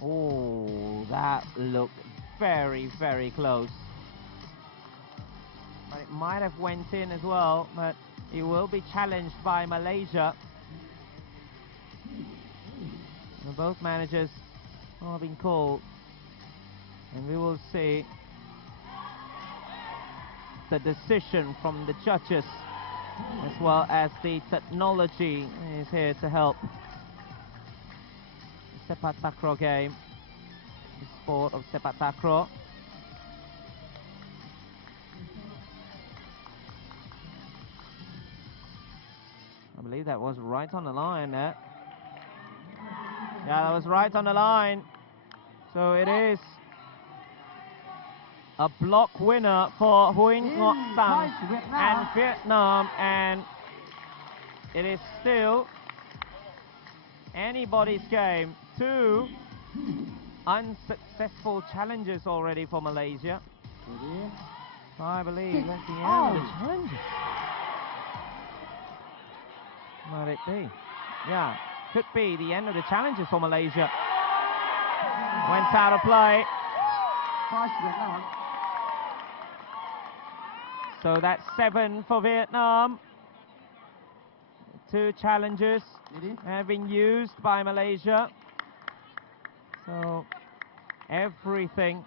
Oh, that looked very, very close. But it might have went in as well, but it will be challenged by Malaysia. And both managers are being called, and we will see the decision from the judges, as well as the technology is here to help. The Sepaktakraw game, the sport of Sepaktakraw. I believe that was right on the line there. Yeah, that was right on the line. So it is a block winner for Hui Ngok Sang and Vietnam, and it is still anybody's game. 2 unsuccessful challenges already for Malaysia. I believe that's the end of the challenges. Might it be? Yeah, could be the end of the challenges for Malaysia. Went out of play. So that's 7 for Vietnam. 2 challenges have been used by Malaysia. So everything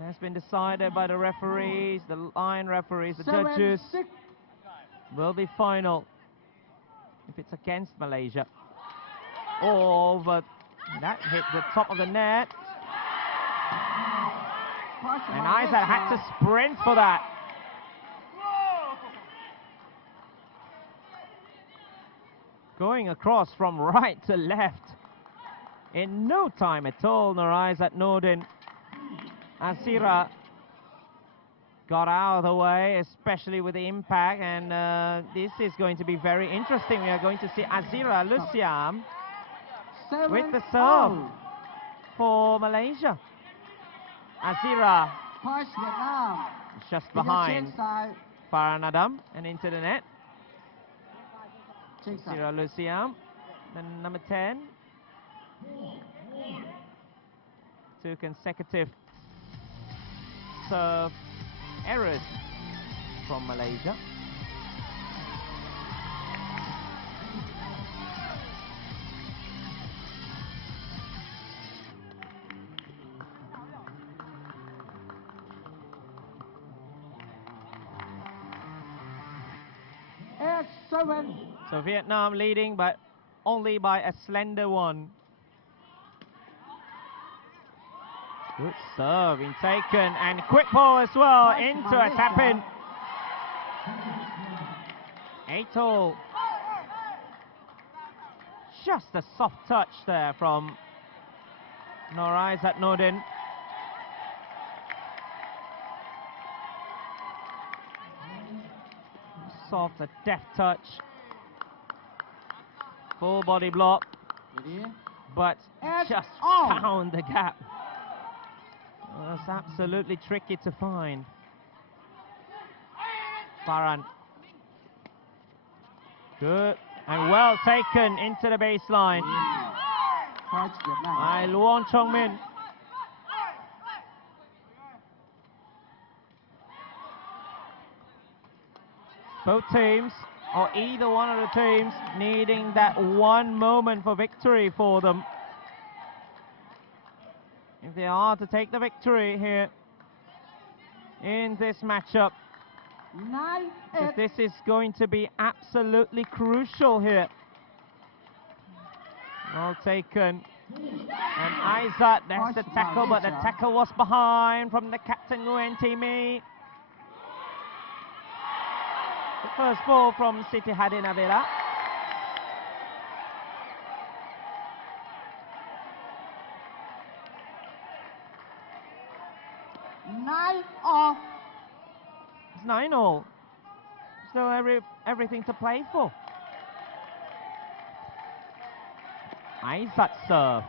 has been decided by the referees, the line referees, the judges. Will be final if it's against Malaysia. Oh, but that hit the top of the net. And Isaac had to sprint for that. Going across from right to left. In no time at all, Isaac Nordin. Azira got out of the way, especially with the impact, and this is going to be very interesting. We are going to see Azira Lusiam with the serve for Malaysia. Azira just behind Farhan Adam and into the net. Azira Lusiam, then number 10. 2 consecutive serve errors from Malaysia. So Vietnam leading, but only by a slender 1. Good serve in taken, and quick ball as well into a tap-in. 8-all. Just a soft touch there from Isaac Nordin. Soft, a deft touch. Full body block, but just found the gap. That's absolutely tricky to find. Farhan. Good. And well taken into the baseline by Luong Chong Min. Both teams, or either one of the teams, needing that one moment for victory for them. If they are to take the victory here in this matchup, 9-8 because this is going to be absolutely crucial here. Well taken. And Aizat, there's the tackle, but the tackle was behind from the captain Nguyen Timi. The first ball from Siti Hadin Avila. 9-all. It's 9-all. Still everything to play for. Aizat serve.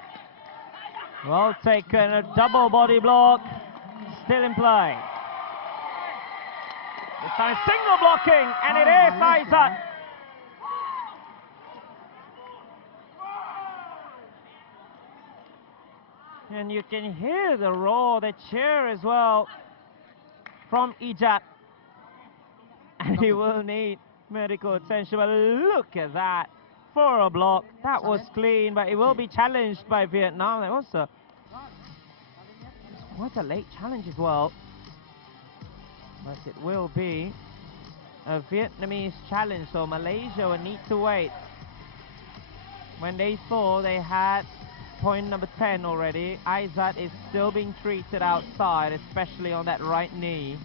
Well taken, a double body block. Still in play. This time single blocking, and it is Aizat. And you can hear the roar, the cheer as well from Ijat. And he will need medical attention, but look at that. For a block, that was clean, but it will be challenged by Vietnam. That was quite a late challenge as well. But it will be a Vietnamese challenge, so Malaysia will need to wait. When they saw they had point number 10 already, Aizat is still being treated outside, especially on that right knee.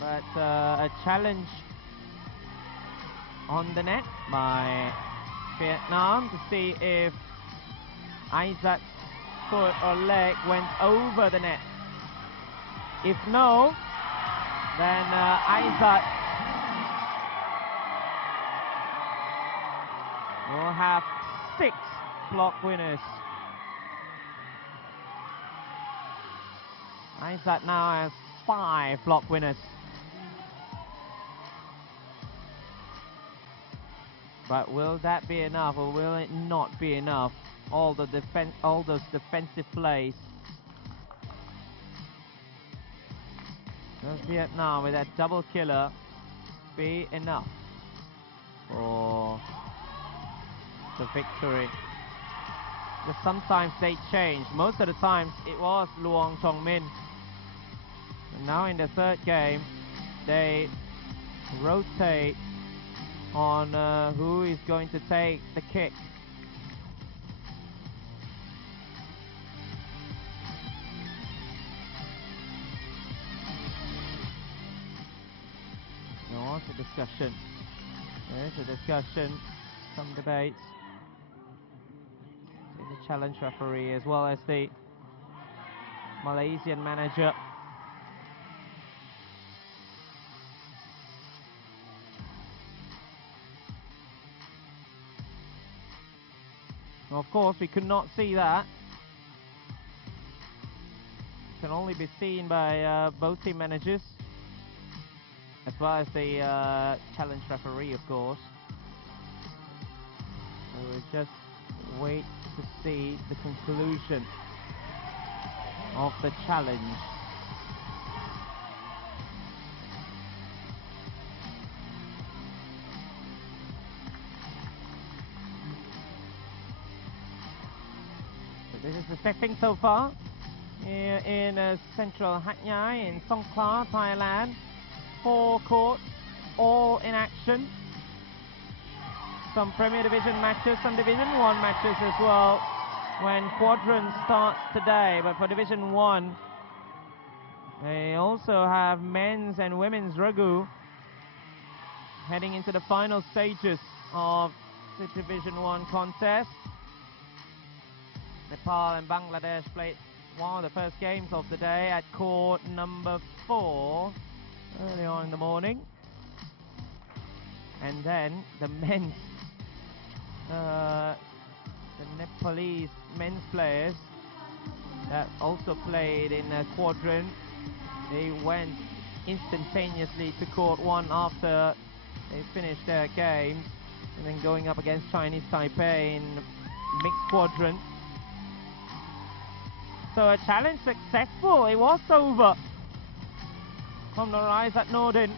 But a challenge on the net by Vietnam to see if Aizat's foot or leg went over the net. If no, then Aizat will have 6 block winners. Aizat now has 5 block winners. But will that be enough, or will it not be enough? All those defensive plays. Does Vietnam with that double killer be enough for the victory? Because sometimes they change. Most of the times it was Luong Chong Min. And now in the third game, they rotate on who is going to take the kick. There's a discussion. There's a discussion, some debates. The challenge referee as well as the Malaysian manager. Of course, we could not see that. It can only be seen by both team managers, as well as the challenge referee, of course. We will just wait to see the conclusion of the challenge. This is the setting so far here in central Hat Yai in Song Khla, Thailand. 4 courts, all in action. Some Premier Division matches, some Division 1 matches as well when quadrant starts today. But for Division 1, they also have men's and women's ragu heading into the final stages of the Division 1 contest. Nepal and Bangladesh played one of the first games of the day at court number 4 early on in the morning. And then the men's, the Nepalese men's players that also played in a quadrant, they went instantaneously to court 1 after they finished their games, and then going up against Chinese Taipei in mixed quadrant. So a challenge successful. It was over from the rise at Nordin.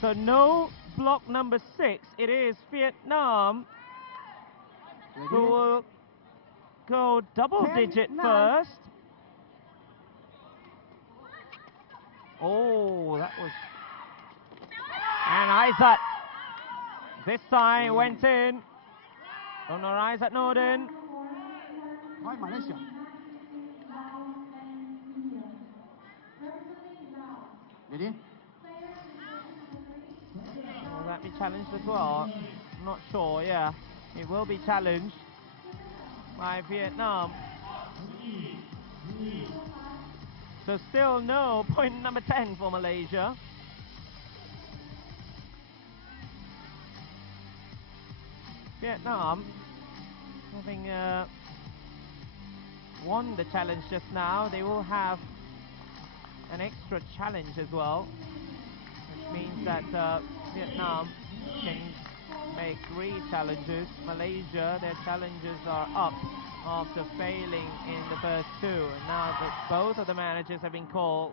So no block number 6. It is Vietnam who will go double digit first. Oh, that was... And Aizat this time went in. Don't know Aizat Norden. Point Malaysia. Ready? Will that be challenged as well? Not sure, yeah. It will be challenged by Vietnam. So still no point number 10 for Malaysia. Vietnam, having won the challenge just now, they will have an extra challenge as well, which means that Vietnam can make 3 challenges. Malaysia, their challenges are up after failing in the first 2, and now that both of the managers have been called.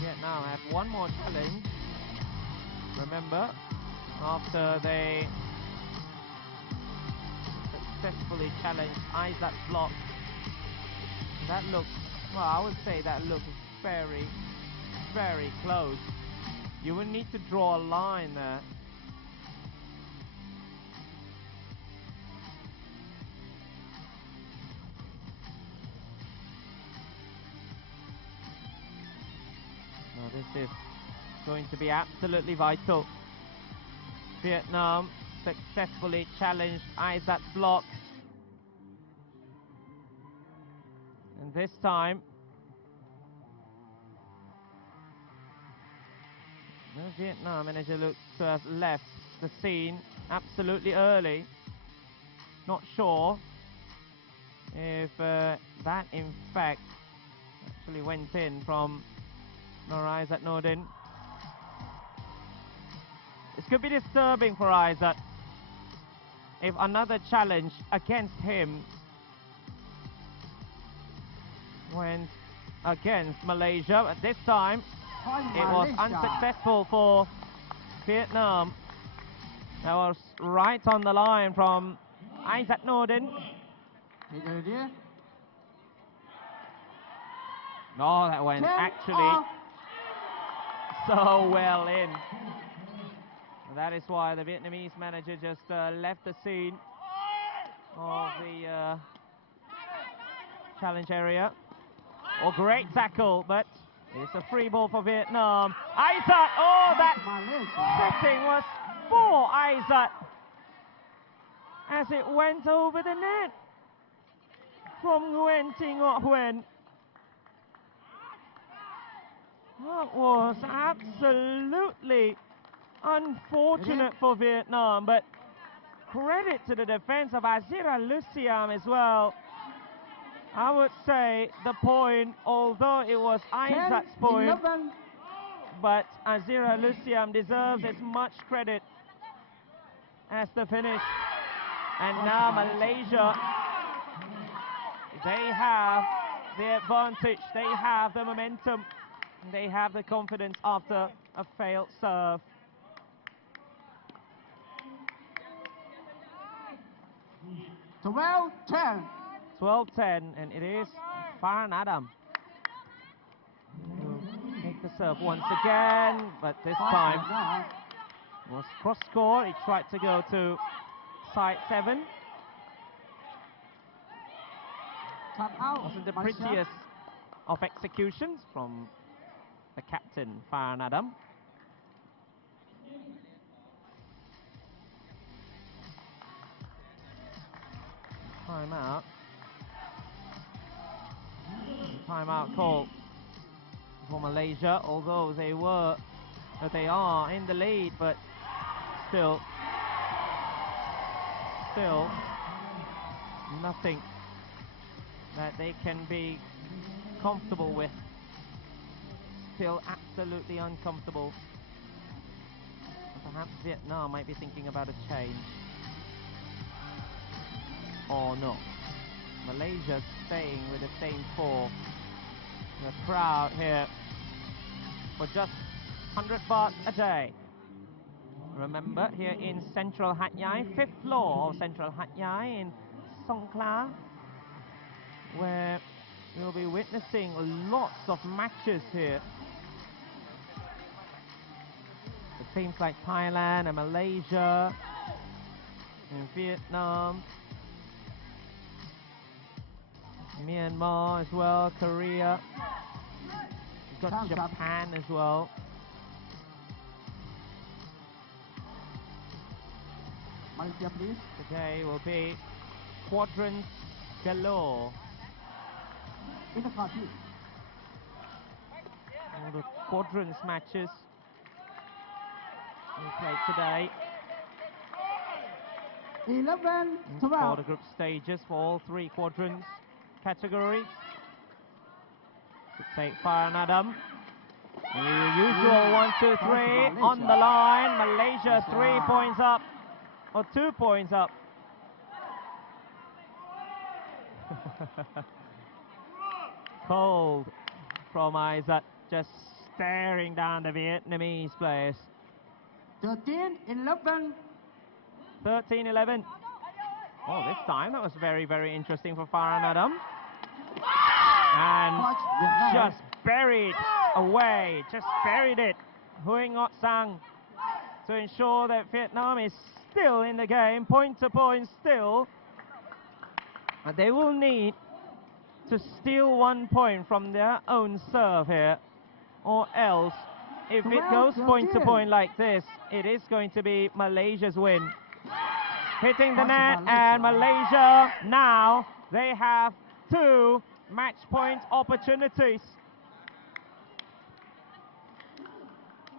Vietnam have one more challenge. Remember, after they successfully challenged Isaac's block, that looked, well, I would say that looked very, very close. You would need to draw a line there. This is going to be absolutely vital. Vietnam successfully challenged Isaac's blocks. And this time, the Vietnam manager looks to have left the scene absolutely early. Not sure if that in fact actually went in from Isaac Norden. This could be disturbing for Isaac if another challenge against him went against Malaysia, but this time it was unsuccessful for Vietnam. That was right on the line from Isaac Norden. Oh, that went actually so well in. That is why the Vietnamese manager just left the scene of the challenge area. Oh, great tackle, but it's a free ball for Vietnam. Isaac, oh, that setting was for Isaac as it went over the net from Nguyen Thi Ngoc Huyen. That was absolutely unfortunate for Vietnam, but credit to the defense of Azira Lusiam as well. I would say the point, although it was Isaac's point, but Azira Lusiam deserves as much credit as the finish. And now Malaysia, they have the advantage, they have the momentum. They have the confidence after a failed serve. 12-10. 12-10, and it is Farhan Adam who take the serve once again, but this time was cross score. He tried to go to side 7. Wasn't the prettiest of executions from the captain, Farhan Adam. Timeout. Timeout call for Malaysia, although they are in the lead, but still nothing that they can be comfortable with. Still absolutely uncomfortable. Perhaps Vietnam might be thinking about a change. Or no. Malaysia staying with the same four. The crowd here for just 100 baht a day. Remember, here in Central Hat Yai, 5th floor of Central Hat Yai in Song Khla, where we'll be witnessing lots of matches here. The teams like Thailand and Malaysia, and Vietnam, Myanmar as well, Korea, we've got Japan as well. Malaysia, please. Today will be quadrants galore. In the court, please. All the quadrants matches we played today. 11, For 12. the group stages for all three quadrants categories. To take Farhan Adam. The usual 1, 2, 3 on the line. Malaysia 3 points up. Or 2 points up. Cold from Isaac, just staring down the Vietnamese players. 13, 11. 13-11. Oh, this time that was very, very interesting for Farhan Adam. And just buried away, just buried it. Hui Ngot Sang to ensure that Vietnam is still in the game, point to point still. And they will need to steal 1 point from their own serve here, or else if it goes point to point like this, it is going to be Malaysia's win. Hitting the net, and Malaysia now they have 2 match point opportunities.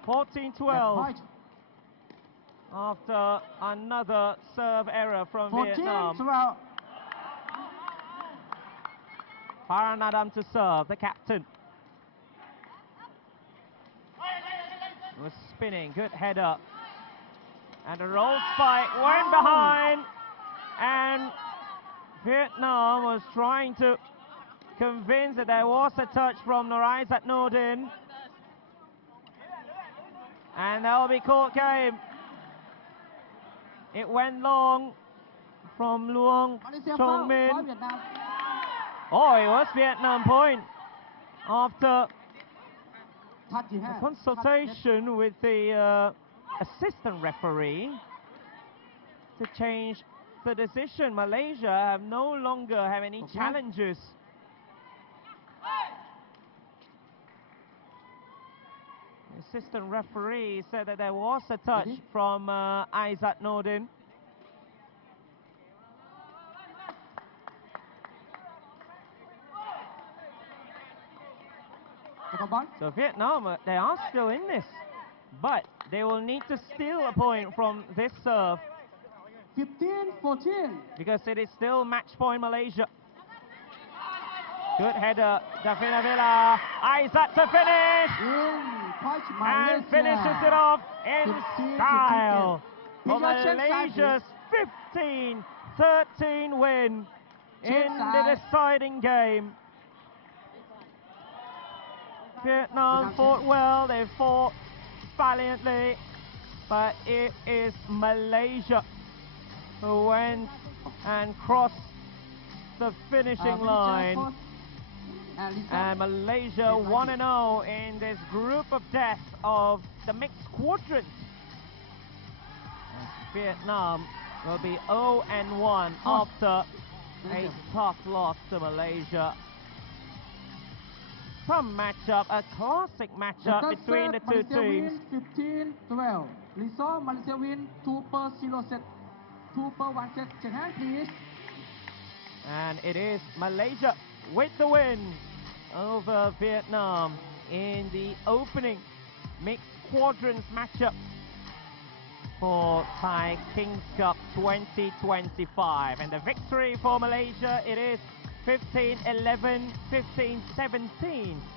14-12 after another serve error from 14, Vietnam. 12. Farhan Adam to serve, the captain. Was spinning, good header. And a roll spike went behind. And Vietnam was trying to convince that there was a touch from Norizat Nordin. And there will be court game. It went long from Luong Chong Min. Oh, it was Vietnam point after a consultation with the assistant referee to change the decision. Malaysia have no longer have any challenges. The assistant referee said that there was a touch from Isaac Nordin. So Vietnam, they are still in this, but they will need to steal a point from this serve. 15-14. Because it is still match point Malaysia. Good header, Davina Villa. Isaac to finish! And finishes it off in style for Malaysia's 15-13 win in the deciding game. Vietnam fought well, they fought valiantly, but it is Malaysia who went and crossed the finishing line. And Malaysia 1-0 in this group of death of the mixed quadrant. Vietnam will be 0-1 after a tough loss to Malaysia. Some matchup, a classic matchup between the two teams. 15-12. Result, Malaysia win 2-0 set. 2-1 set. Check hand, please. And it is Malaysia with the win over Vietnam in the opening mixed quadrants matchup for Thai Kings Cup 2025. And the victory for Malaysia, it is 15-11, 15-17.